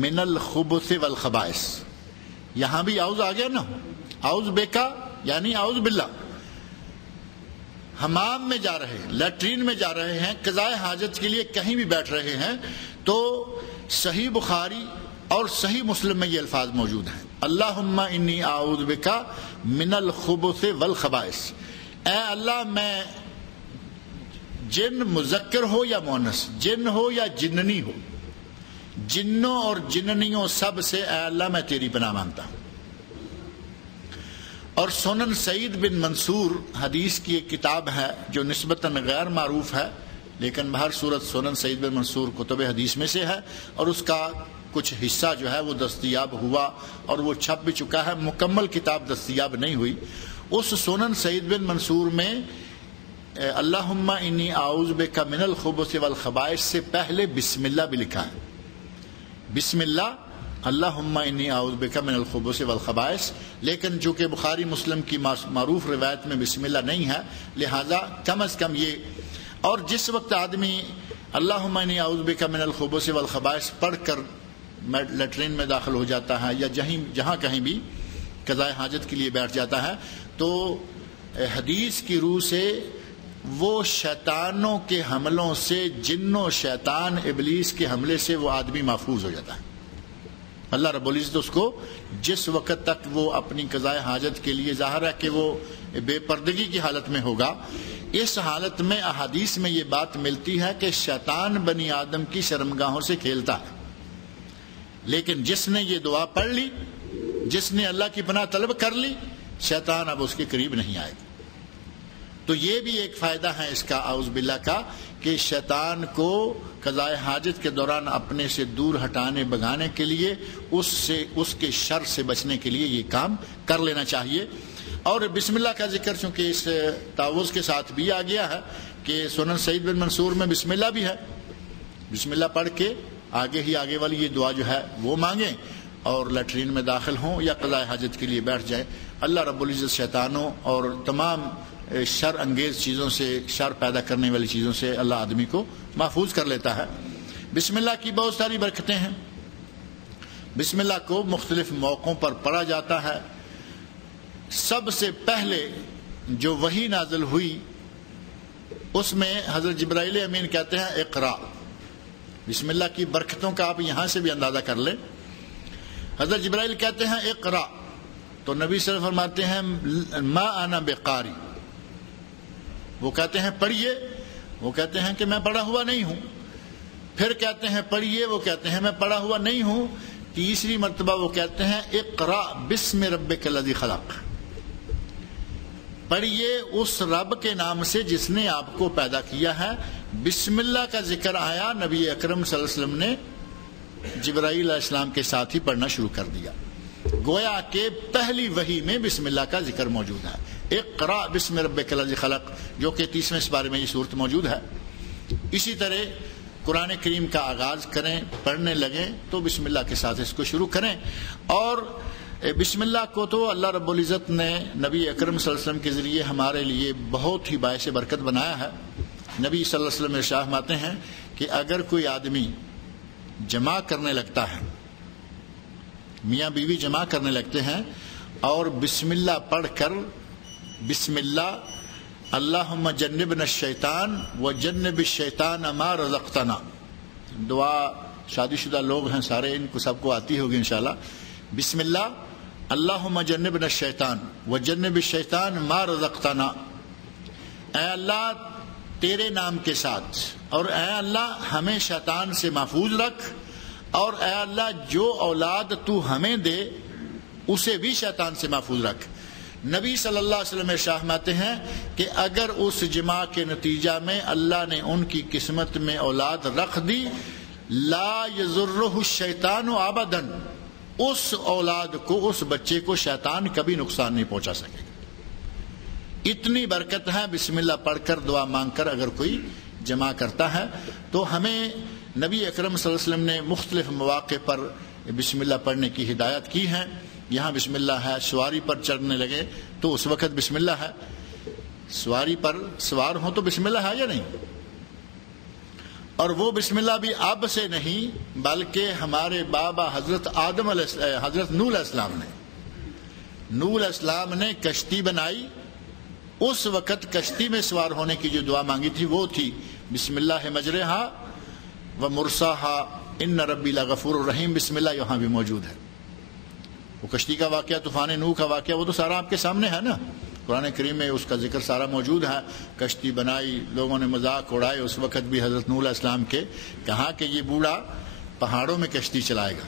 من الخبث والخبائث۔ یہاں بھی اعوذ آ گیا نا، اعوذ بک یعنی اعوذ باللہ۔ حمام میں جا رہے ہیں، لیٹرین میں جا رہے ہیں، قضاء حاجت کے لیے کہیں بھی بیٹھ رہے ہیں تو صحیح بخاری اور صحیح مسلم میں یہ الفاظ موجود ہیں، اللہم انی اعوذ بک من الخبث والخبائث۔ اے اللہ، میں جن مذکر ہو یا مؤنث، جن ہو یا جننی ہو، جنوں اور جننیوں سب سے اے اللہ میں تیری پناہ مانگتا ہوں۔ اور سنن سعید بن منصور حدیث کی ایک کتاب ہے جو نسبتاً غیر معروف ہے، لیکن بہر صورت سنن سعید بن منصور کتب حدیث میں سے ہے، اور اس کا کچھ حصہ جو ہے وہ دستیاب ہوا اور وہ چھپ بھی چکا ہے، مکمل کتاب دستیاب نہیں ہوئی۔ اس سنن سعید بن منصور میں اللہم انی اعوذ بک من الخبث والخبائث سے پہلے بسم اللہ بھی لکھا ہے، بسم اللہ، اللہم انی اعوذ بک من الخبث والخبائث، لیکن چونکہ بخاری مسلم کی معروف روایت میں بسم اللہ نہیں ہے، لہذا کم از کم یہ۔ اور جس وقت آدمی اللہم انی اعوذ بک من الخبث والخبائث پڑھ کر لیٹرین میں داخل ہو جاتا ہے یا جہاں کہیں بھی قضاء حاجت کے لیے بیٹھ جاتا ہے، تو حدیث کی روح سے وہ شیطانوں کے حملوں سے، جنوں شیطان ابلیس کے حملے سے وہ آدمی محفوظ ہو جاتا ہے۔ اللہ رب العزت اس کو جس وقت تک وہ اپنی قضاء حاجت کے لیے، ظاہر ہے کہ وہ بے پردگی کی حالت میں ہوگا، اس حالت میں احادیث میں یہ بات ملتی ہے کہ شیطان بنی آدم کی شرمگاہوں سے کھیلتا ہے، لیکن جس نے یہ دعا پڑھ لی، جس نے اللہ کی پناہ طلب کر لی، شیطان اب اس کے قریب نہیں آئے گا۔ تو یہ بھی ایک فائدہ ہے اس کا اعوذ باللہ کا، کہ شیطان کو قضاء حاجت کے دوران اپنے سے دور ہٹانے بھگانے کے لیے، اس کے شر سے بچنے کے لیے یہ کام کر لینا چاہیے۔ اور بسم اللہ کا ذکر چونکہ اس تعوذ کے ساتھ بھی آ گیا ہے کہ سنن سعید بن منصور میں بسم اللہ بھی ہے، بسم اللہ پڑھ کے آگے والی یہ دعا جو ہے وہ مانگیں اور لیٹرین میں داخل ہوں یا قضاء حاجت کے لیے بیٹھ جائیں. اللہ رب العزت شیطانوں اور تمام شر انگیز چیزوں سے، شر پیدا کرنے والی چیزوں سے اللہ آدمی کو محفوظ کر لیتا ہے. بسم اللہ کی بہت ساری برکتیں ہیں. بسم اللہ کو مختلف موقعوں پر پڑھا جاتا ہے. سب سے پہلے جو وحی نازل ہوئی اس میں حضرت جبرائیل امین کہتے ہیں اقرا. بسم اللہ کی برکتوں کا آپ یہاں سے بھی اندازہ کر لیں. حضرت جبرائیل کہتے ہیں اقرا تو نبی صلی اللہ علیہ وسلم فرماتے ہیں ما انا بقاری. وہ کہتے ہیں پڑھیے، وہ کہتے ہیں کہ میں پڑھا ہوا نہیں ہوں. پھر کہتے ہیں پڑھیے، وہ کہتے ہیں میں پڑھا ہوا نہیں ہوں. تیسری مرتبہ وہ کہتے ہیں اقرا بسم ربک الذی خلق. پڑھیے اس رب کے نام سے جس نے آپ کو پیدا کیا ہے. بسم اللہ کا ذکر آیا، نبی اکرم صلی اللہ علیہ وسلم نے جبرائیل علیہ السلام کے ساتھ ہی پڑھنا شروع کر دیا. گویا کہ پہلی وحی میں بسم اللہ کا ذکر موجود ہے. اقرا بسم ربک الذی خلق جو کہ 30ویں سپارے میں یہ صورت موجود ہے. اسی طرح قرآن کریم کا آغاز کریں، پڑھنے لگیں تو بسم اللہ کے ساتھ اس کو شروع کریں. اور بسم اللہ کو تو اللہ رب العزت نے نبی اکرم صلی اللہ علیہ وسلم کے ذریعے ہمارے لیے بہت ہی باعث برکت بنایا ہے. نبی صلی اللہ علیہ وسلم ارشاد فرماتے ہیں کہ اگر کوئی آدمی جمع کرنے لگتا ہے، میاں بیوی جمع کرنے لگتے ہیں اور بسم اللہ پڑھ کر بسم اللہ اللہم جنبنا الشیطان وجنب الشیطان ما رزقتنا، دعا شادی شدہ لوگ ہیں سارے، ان کو سب کو آتی ہوگی انشاءاللہ. بسم اللہ اللہم جنبنا الشیطان وجنب الشیطان ما رزقتنا. اے اللہ تیرے نام کے ساتھ، اور اے اللہ ہمیں شیطان سے محفوظ رکھ، اور اے اللہ جو اولاد تو ہمیں دے اسے بھی شیطان سے محفوظ رکھ. نبی صلی اللہ علیہ وسلم ارشاد فرماتے ہیں کہ اگر اس جماع کے نتیجہ میں اللہ نے ان کی قسمت میں اولاد رکھ دی، لا یضرہ الشیطان ابدا، اس اولاد کو، اس بچے کو شیطان کبھی نقصان نہیں پہنچا سکے گا. اتنی برکت ہے بسم اللہ پڑھ کر دعا مانگ کر اگر کوئی جمع کرتا ہے. تو ہمیں نبی اکرم صلی اللہ علیہ وسلم نے مختلف مواقع پر بسم اللہ پڑھنے کی ہدایت کی ہے. یہاں بسم اللہ ہے، سواری پر چڑھنے لگے تو اس وقت بسم اللہ ہے، سواری پر سوار ہوں تو بسم اللہ ہے یا نہیں. اور وہ بسم اللہ بھی اب سے نہیں بلکہ ہمارے بابا حضرت حضرت نوح علیہ السلام علیہ السلام نے کشتی بنائی، اس وقت کشتی میں سوار ہونے کی جو دعا مانگی تھی وہ تھی بسم اللہ مجرہا و مرساہا ان ربی لغفور الرحیم. بسم اللہ یہاں بھی موجود ہے. وہ کشتی کا واقعہ، طوفان نوح کا واقعہ، وہ تو سارا آپ کے سامنے ہے نا، قرآن کریم میں اس کا ذکر سارا موجود ہے. کشتی بنائی، لوگوں نے مذاق اڑائے، اس وقت بھی حضرت نوح علیہ السلام کے کہا کہ یہ بوڑھا پہاڑوں میں کشتی چلائے گا.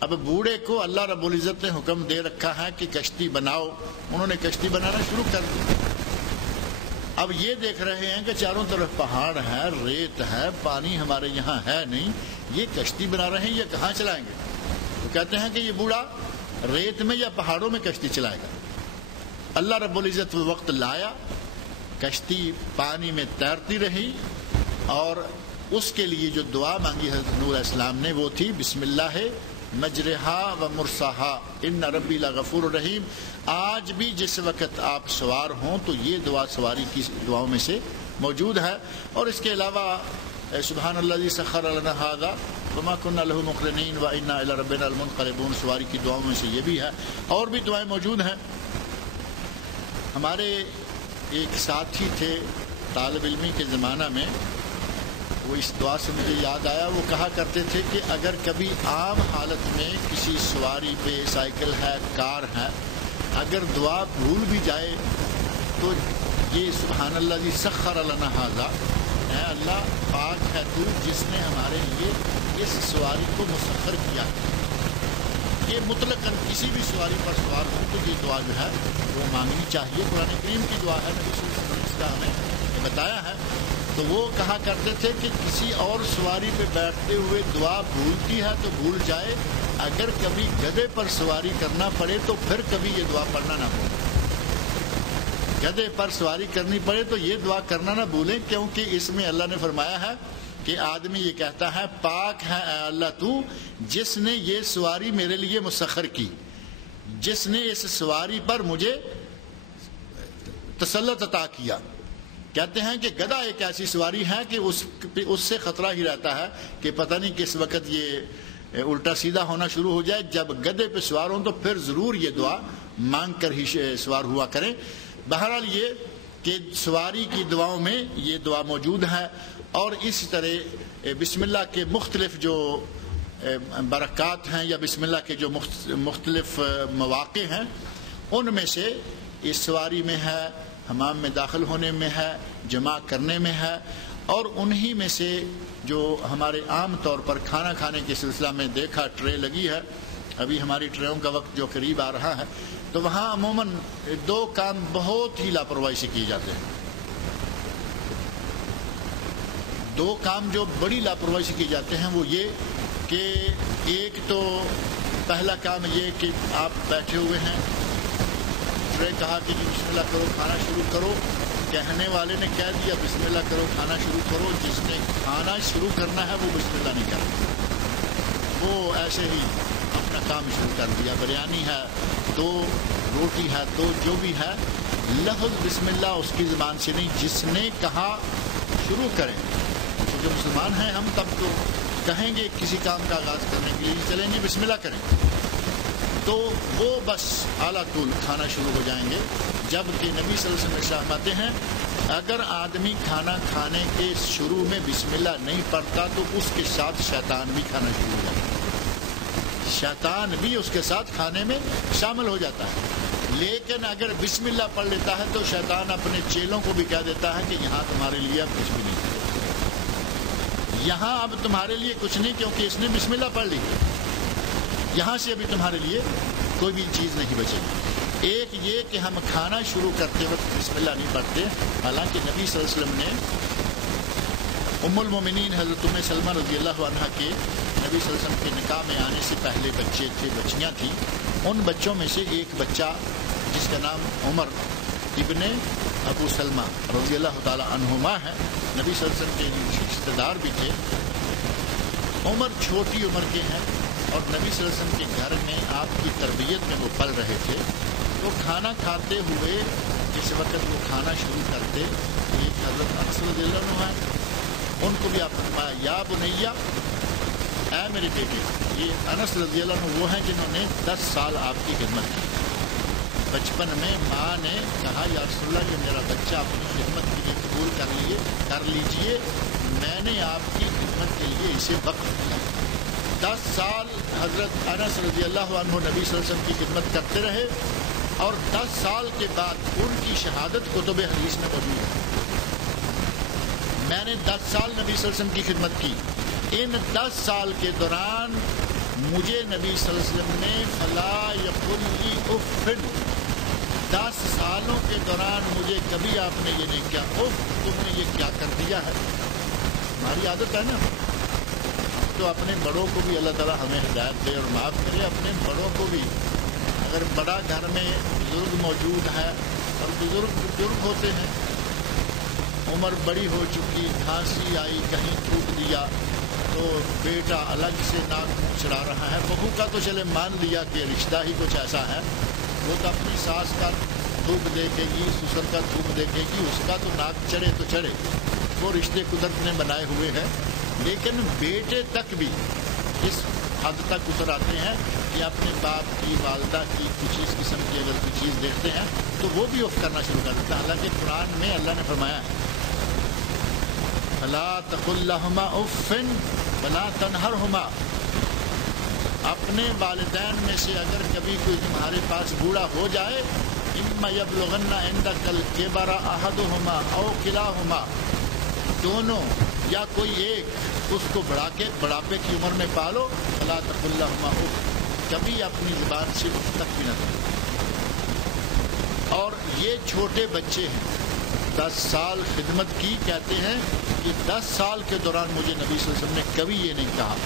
اب بوڑھے کو اللہ رب العزت نے حکم دے رکھا ہے کہ کشتی بناؤ، انہوں نے کشتی بنانا شروع کر دی. اب یہ دیکھ رہے ہیں کہ چاروں طرف پہاڑ ہے، ریت ہے، پانی ہمارے یہاں ہے نہیں، یہ کشتی بنا رہے ہیں، یہ کہاں چلائیں گے؟ تو کہتے ہیں کہ یہ بوڑھا ریت میں یا پہاڑوں میں کشتی چلائے گا. اللہ رب العزت وہ وقت لایا، کشتی پانی میں تیرتی رہی، اور اس کے لیے جو دعا مانگی حضرت نوح علیہ السلام نے وہ تھی بسم اللہ مجرہا و مرساہا ان ربی لغفور الرحیم. آج بھی جس وقت آپ سوار ہوں تو یہ دعا سواری کی دعاؤں میں سے موجود ہے. اور اس کے علاوہ سبحان الذی سخر لنا ھذا وما كنا له مقرنین وانا الی ربنا لمنقلبون، سواری کی دعاؤں میں سے یہ بھی ہے. اور بھی دعائیں موجود ہیں. ہمارے ایک ساتھی تھے طالب علمی کے زمانہ میں، وہ اس دعا سے مجھے یاد آیا، وہ کہا کرتے تھے کہ اگر کبھی عام حالت میں کسی سواری پہ، سائیکل ہے، کار ہے، اگر دعا بھول بھی جائے تو یہ سبحان اللہ سخر لنا ھذا، اے اللہ پاک ہے تو جس نے ہمارے لیے اس سواری کو مسخر کیا. یہ مطلق کسی بھی سواری پر سوار ہو تو یہ دعا جو ہے وہ مانگنی چاہیے. قرآن کریم کی دعا ہے، نبی صلی اللہ علیہ وسلم نے اس کا ہمیں بتایا ہے. تو وہ کہا کرتے تھے کہ کسی اور سواری پہ بیٹھتے ہوئے دعا بھولتی ہے تو بھول جائے، اگر کبھی گدھے پر سواری کرنا پڑے تو پھر کبھی یہ دعا پڑھنا نہ پڑے. گدھے پر سواری کرنی پڑے تو یہ دعا کرنا نہ بھولیں، کیونکہ اس میں اللہ نے فرمایا ہے کہ آدمی یہ کہتا ہے پاک ہے اے اللہ تو جس نے یہ سواری میرے لیے مسخر کی، جس نے اس سواری پر مجھے تسلط عطا کیا۔ کہتے ہیں کہ گدھا ایک ایسی سواری ہے کہ اس سے خطرہ ہی رہتا ہے کہ پتہ نہیں کس وقت یہ الٹا سیدھا ہونا شروع ہو جائے۔ جب گدھے پہ سوار ہوں تو پھر ضرور یہ دعا مانگ کر ہی سوار ہوا کریں۔ بہرحال یہ کہ سواری کی دعاؤں میں یہ دعا موجود ہے، اور اسی طرح بسم اللہ کے مختلف جو برکات ہیں یا بسم اللہ کے جو مختلف مواقع ہیں ان میں سے اس سواری میں ہے، حمام میں داخل ہونے میں ہے، جمع کرنے میں ہے، اور انہی میں سے جو ہمارے عام طور پر کھانا کھانے کے سلسلہ میں دیکھا ٹرے لگی ہے، ابھی ہماری ٹریوں کا وقت جو قریب آ رہا ہے تو وہاں عموماً دو کام بہت ہی لاپرواہی سے کیے جاتے ہیں۔ دو کام جو بڑی لاپرواہی سے کیے جاتے ہیں وہ یہ کہ ایک تو پہلا کام یہ کہ آپ بیٹھے ہوئے ہیں، ٹرے کہا کہ جی بسم اللہ کرو کھانا شروع کرو، کہنے والے نے کہہ دیا بسم اللہ کرو کھانا شروع کرو، جس نے کھانا شروع کرنا ہے وہ بسم اللہ نہیں کرتا، وہ ایسے ہی اپنا کام شروع کر دیا۔ بریانی ہے تو روٹی ہے تو جو بھی ہے، لفظ بسم اللہ اس کی زبان سے نہیں، جس نے کہا شروع کریں۔ تو جو مسلمان ہیں ہم تب تو کہیں گے کسی کام کا آغاز کرنے کے لیے چلیں جی بسم اللہ کریں، تو وہ بس اعلیٰ طول کھانا شروع ہو جائیں گے، جبکہ نبی صلی اللہ علیہ وسلم ارشاد فرماتے ہیں اگر آدمی کھانا کھانے کے شروع میں بسم اللہ نہیں پڑھتا تو اس کے ساتھ شیطان بھی کھانا شروع ہو جاتا ہے، شیطان بھی اس کے ساتھ کھانے میں شامل ہو جاتا ہے۔ لیکن اگر بسم اللہ پڑھ لیتا ہے تو شیطان اپنے چیلوں کو بھی کہہ دیتا ہے کہ یہاں تمہارے لیے اب کچھ بھی نہیں ہے، یہاں اب تمہارے لیے کچھ نہیں، کیونکہ اس نے بسم اللہ پڑھ لی، یہاں سے ابھی تمہارے لیے کوئی بھی چیز نہیں بچے گی۔ ایک یہ کہ ہم کھانا شروع کرتے وقت بسم اللہ نہیں پڑھتے، حالانکہ نبی صلی اللہ علیہ وسلم نے ام المومنین حضرت ام سلمہ رضی اللہ عنہا کے نبی صلی اللہ علیہ وسلم کے نکاح میں آنے سے پہلے بچے تھے، بچیاں تھیں، ان بچوں میں سے ایک بچہ جس کا نام عمر ابن ابو سلمہ رضی اللہ تعالی عنہما ہے، نبی صلی اللہ علیہ وسلم کے رشتہ دار بھی تھے۔ عمر چھوٹی عمر کے ہیں اور نبی صلی اللہ علیہ وسلم کے گھر میں آپ کی تربیت میں وہ پل رہے تھے، تو کھانا کھاتے ہوئے جس وقت وہ کھانا شروع کرتے، ایک حضرت انس رضی اللہ عنہ ہے، ان کو بھی آپ نے فرمایا یا بنیا، اے میرے بیٹے۔ یہ انس رضی اللہ عنہ وہ ہیں جنہوں نے 10 سال آپ کی خدمت کی۔ بچپن میں ماں نے کہا یا رسول اللہ یہ میرا بچہ اپنی خدمت کے لیے قبول کر لیجئے، میں نے آپ کی خدمت کے لیے اسے وقف کیا۔ 10 سال حضرت انس رضی اللہ عنہ نبی صلی اللہ علیہ وسلم کی خدمت کرتے رہے، اور 10 سال کے بعد ان کی شہادت کتب حدیث میں موجود ہے۔ میں نے 10 سال نبی صلی اللہ علیہ وسلم کی خدمت کی، ان 10 سال کے دوران مجھے نبی صلی اللہ علیہ وسلم نے فلا یقل لی اف، 10 سالوں کے دوران مجھے کبھی آپ نے یہ نہیں کیا اف تم نے یہ کیا کر دیا ہے۔ ہماری عادت ہے نا، تو اپنے بڑوں کو بھی اللہ تعالیٰ ہمیں ہدایت دے اور معاف کرے، اپنے بڑوں کو بھی، اگر بڑا گھر میں بزرگ موجود ہے اور بزرگ ہوتے ہیں، عمر بڑی ہو چکی، کھانسی آئی، کہیں تھوک دیا تو بیٹا الگ سے ناک منہ چڑھا رہا ہے، بہو کا تو چلے مان لیا کہ رشتہ ہی کچھ ایسا ہے، وہ تو اپنی ساس کا تھوک دیکھے گی، سسر کا تھوک دیکھے گی، اس کا تو ناک چڑھے تو چڑھے، وہ رشتے قدرت نے بنائے ہوئے ہیں۔ لیکن بیٹے تک بھی اس حد تک اتر آتے ہیں کہ اپنے باپ کی، والدہ کی کچھ اس قسم کی اگر کوئی چیز دیکھتے ہیں تو وہ بھی اف کرنا شروع کر دیتا ہے۔ حالانکہ قرآن میں اللہ نے فرمایا ہے فَلَا تَقُلْ لَهُمَا أُفٍّ وَلَا تَنْهَرْهُمَا، اپنے والدین میں سے اگر کبھی کوئی تمہارے پاس بوڑھا ہو جائے، إِمَّا يَبْلُغَنَّ عِنْدَكَ الْكِبَرَ أَحَدُهُمَا أَوْ كِلَاهُمَا، دونوں یا کوئی ایک اس کو بڑھاپے کی عمر میں پالو، فَلَا تَقُلْ لَهُمَا أُفٍّ، کبھی اپنی زبان سے اف تک بھی نہ کرو۔ اور یہ چھوٹے بچے ہیں، 10 سال خدمت کی، کہتے ہیں کہ 10 سال کے دوران مجھے نبی صلی اللہ علیہ وسلم نے کبھی یہ نہیں کہا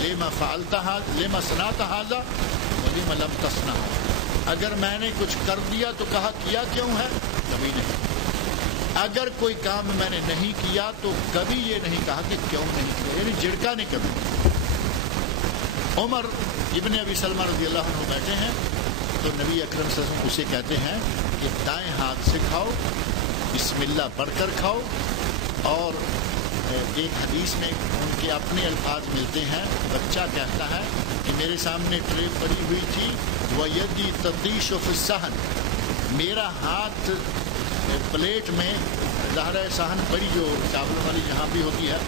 لِمَ صَنَعْتَ هَذَا وَلِمَ لَمْ تَصْنَعْ، اگر میں نے کچھ کر دیا تو کہا کیا کیوں ہے؟ کبھی نہیں. اگر کوئی کام میں نے نہیں کیا تو کبھی یہ نہیں کہا کہ کیوں نہیں کیا، یعنی جھڑکا نہیں کبھی. عمر ابن ابی سلمہ رضی اللہ عنہ بیٹھے ہیں تو نبی اکرم صلی اللہ علیہ وسلم اسے کہتے ہیں کہ دائیں ہاتھ سے کھاؤ، بسم اللہ پڑھ کر کھاؤ. اور ایک حدیث میں ان کے اپنے الفاظ ملتے ہیں. بچہ کہتا ہے کہ میرے سامنے ٹرے پڑی ہوئی تھی، وَيَدِي تَطِيشُ فِي الصَّحْنِ، میرا ہاتھ پلیٹ میں، ظاہر ہے صحن بڑی جو چاولوں والی جہاں بھی ہوتی ہے،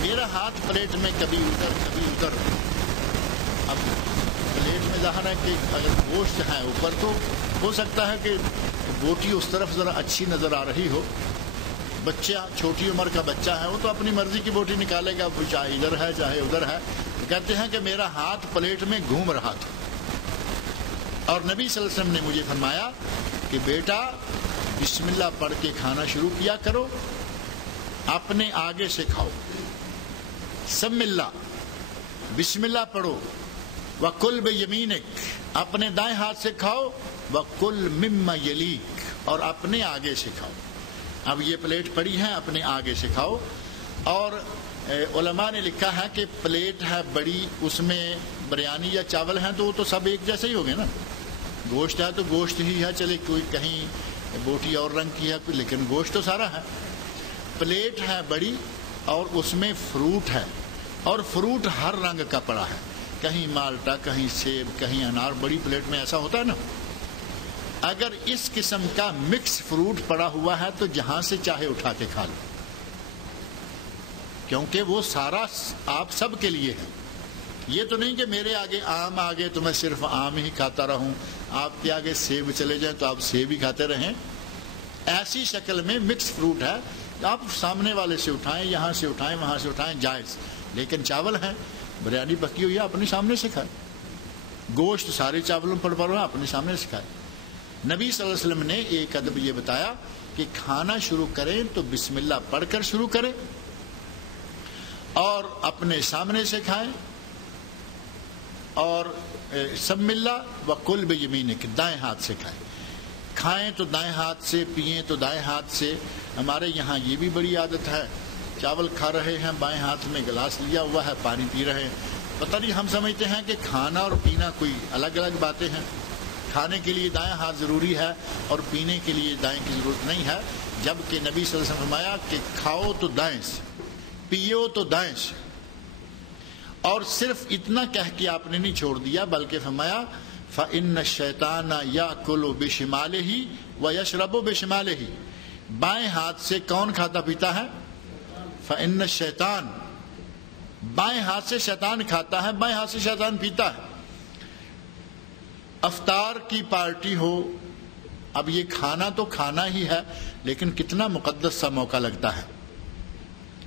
میرا ہاتھ پلیٹ میں کبھی ادھر کبھی ادھر. اب پلیٹ میں ظاہر ہے کہ اگر گوشت ہے اوپر تو ہو سکتا ہے کہ بوٹی اس طرف ذرا اچھی نظر آ رہی ہو. بچہ چھوٹی عمر کا بچہ ہے، وہ تو اپنی مرضی کی بوٹی نکالے گا، چاہے ادھر ہے چاہے ادھر ہے. کہتے ہیں کہ میرا ہاتھ پلیٹ میں گھوم رہا تھا اور نبی صلی اللہ علیہ وسلم نے مجھے فرمایا کہ بیٹا بسم اللہ پڑھ کے کھانا شروع کیا کرو، اپنے آگے سے کھاؤ. سم اللہ، بسم اللہ پڑھو. وَكُلْ بِيَمِينِكَ، اپنے دائیں ہاتھ سے کھاؤ. وَكُلْ مِمَّا يَلِيكَ، اور اپنے آگے سے کھاؤ. اب یہ پلیٹ پڑی ہے، اپنے آگے سے کھاؤ. اور علماء نے لکھا ہے کہ پلیٹ ہے بڑی، اس میں بریانی یا چاول ہیں تو وہ تو سب ایک جیسے ہی ہو گئے نا. گوشت ہے تو گوشت ہی ہے، چلے کوئی کہیں بوٹی اور رنگ کی ہے لیکن گوشت تو سارا ہے. پلیٹ ہے بڑی اور اس میں فروٹ ہے، اور فروٹ ہر رنگ کا پڑا ہے، کہیں مالٹا کہیں سیب کہیں انار. بڑی پلیٹ میں ایسا ہوتا ہے نا. اگر اس قسم کا مکس فروٹ پڑا ہوا ہے تو جہاں سے چاہے اٹھا کے کھا لو، کیونکہ وہ سارا آپ سب کے لیے ہے. یہ تو نہیں کہ میرے آگے آم آگے تو میں صرف آم ہی کھاتا رہوں، آپ کے آگے سیب چلے جائیں تو آپ سیب ہی کھاتے رہیں. ایسی شکل میں مکس فروٹ ہے، آپ سامنے والے سے اٹھائیں، یہاں سے اٹھائیں وہاں سے اٹھائیں، جائز. لیکن چاول ہیں، بریانی پکی ہوئی ہے، اپنے سامنے سے کھائیں. گوشت سارے چاولوں پر پڑا اپنے سامنے سے کھائیں. نبی صلی اللہ علیہ وسلم نے ایک ادب یہ بتایا کہ کھانا شروع کریں تو بسم اللہ پڑھ کر شروع کریں اور اپنے سامنے سے کھائیں. اور سم اللہ وَكُلْ بِيَمِينِكَ، دائیں ہاتھ سے کھائیں. کھائیں تو دائیں ہاتھ سے، پئیں تو دائیں ہاتھ سے. ہمارے یہاں یہ بھی بڑی عادت ہے، چاول کھا رہے ہیں، بائیں ہاتھ میں گلاس لیا ہوا ہے، پانی پی رہے ہیں. پتہ نہیں ہم سمجھتے ہیں کہ کھانا اور پینا کوئی الگ الگ باتیں ہیں. کھانے کے لیے دائیں ہاتھ ضروری ہے اور پینے کے لیے دائیں کی ضرورت نہیں ہے. جبکہ نبی صلی اللہ علیہ وسلم نے فرمایا کہ کھاؤ تو دائیں سے، پیو تو دائیں سے. اور صرف اتنا کہہ کے آپ نے نہیں چھوڑ دیا بلکہ فرمایا فَإِنَّ الشَّيْطَانَ يَأْكُلُ بِشِمَالِهِ وَيَشْرَبُ بِشِمَالِهِ. بائیں ہاتھ سے کون کھاتا پیتا ہے؟ فَإِنَّ الشَّيْطَانَ، بائیں ہاتھ سے شیطان کھاتا ہے، بائیں ہاتھ سے شیطان پیتا ہے. افطار کی پارٹی ہو، اب یہ کھانا تو کھانا ہی ہے لیکن کتنا مقدس سا موقع لگتا ہے.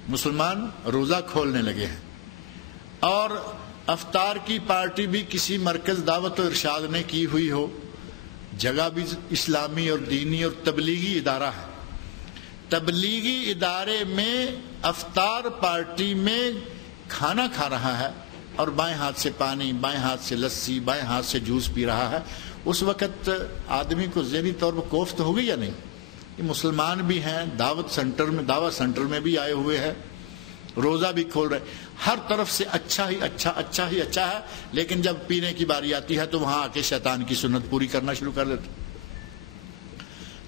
مسلمان روزہ کھولنے لگے ہیں اور افطار کی پارٹی بھی کسی مرکز دعوت و ارشاد نے کی ہوئی ہو، جگہ بھی اسلامی اور دینی اور تبلیغی ادارہ ہے. تبلیغی ادارے میں افطار پارٹی میں کھانا کھا رہا ہے اور بائیں ہاتھ سے پانی، بائیں ہاتھ سے لسی، بائیں ہاتھ سے جوس پی رہا ہے. اس وقت آدمی کو ذہنی طور پر کوفت ہوگی یا نہیں؟ یہ مسلمان بھی ہیں، دعوت سینٹر میں بھی آئے ہوئے ہیں، روزہ بھی کھول رہے، ہر طرف سے اچھا ہی اچھا ہے. لیکن جب پینے کی باری آتی ہے تو وہاں آ کے شیطان کی سنت پوری کرنا شروع کر دیتے.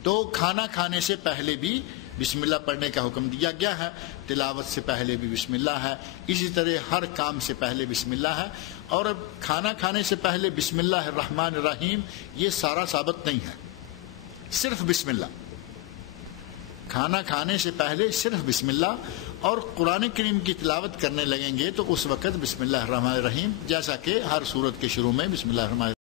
تو کھانا کھانے سے پہلے بھی بسم اللہ پڑھنے کا حکم دیا گیا ہے، تلاوت سے پہلے بھی بسم اللہ ہے، اسی طرح ہر کام سے پہلے بسم اللہ ہے. اور اب کھانا کھانے سے پہلے بسم اللہ الرحمن الرحیم یہ سارا ثابت نہیں ہے، صرف بسم اللہ. کھانا کھانے سے پہلے صرف بسم اللہ، اور قرآن کریم کی تلاوت کرنے لگیں گے تو اس وقت بسم اللہ الرحمن الرحیم، جیسا کہ ہر سورت کے شروع میں بسم اللہ الرحمن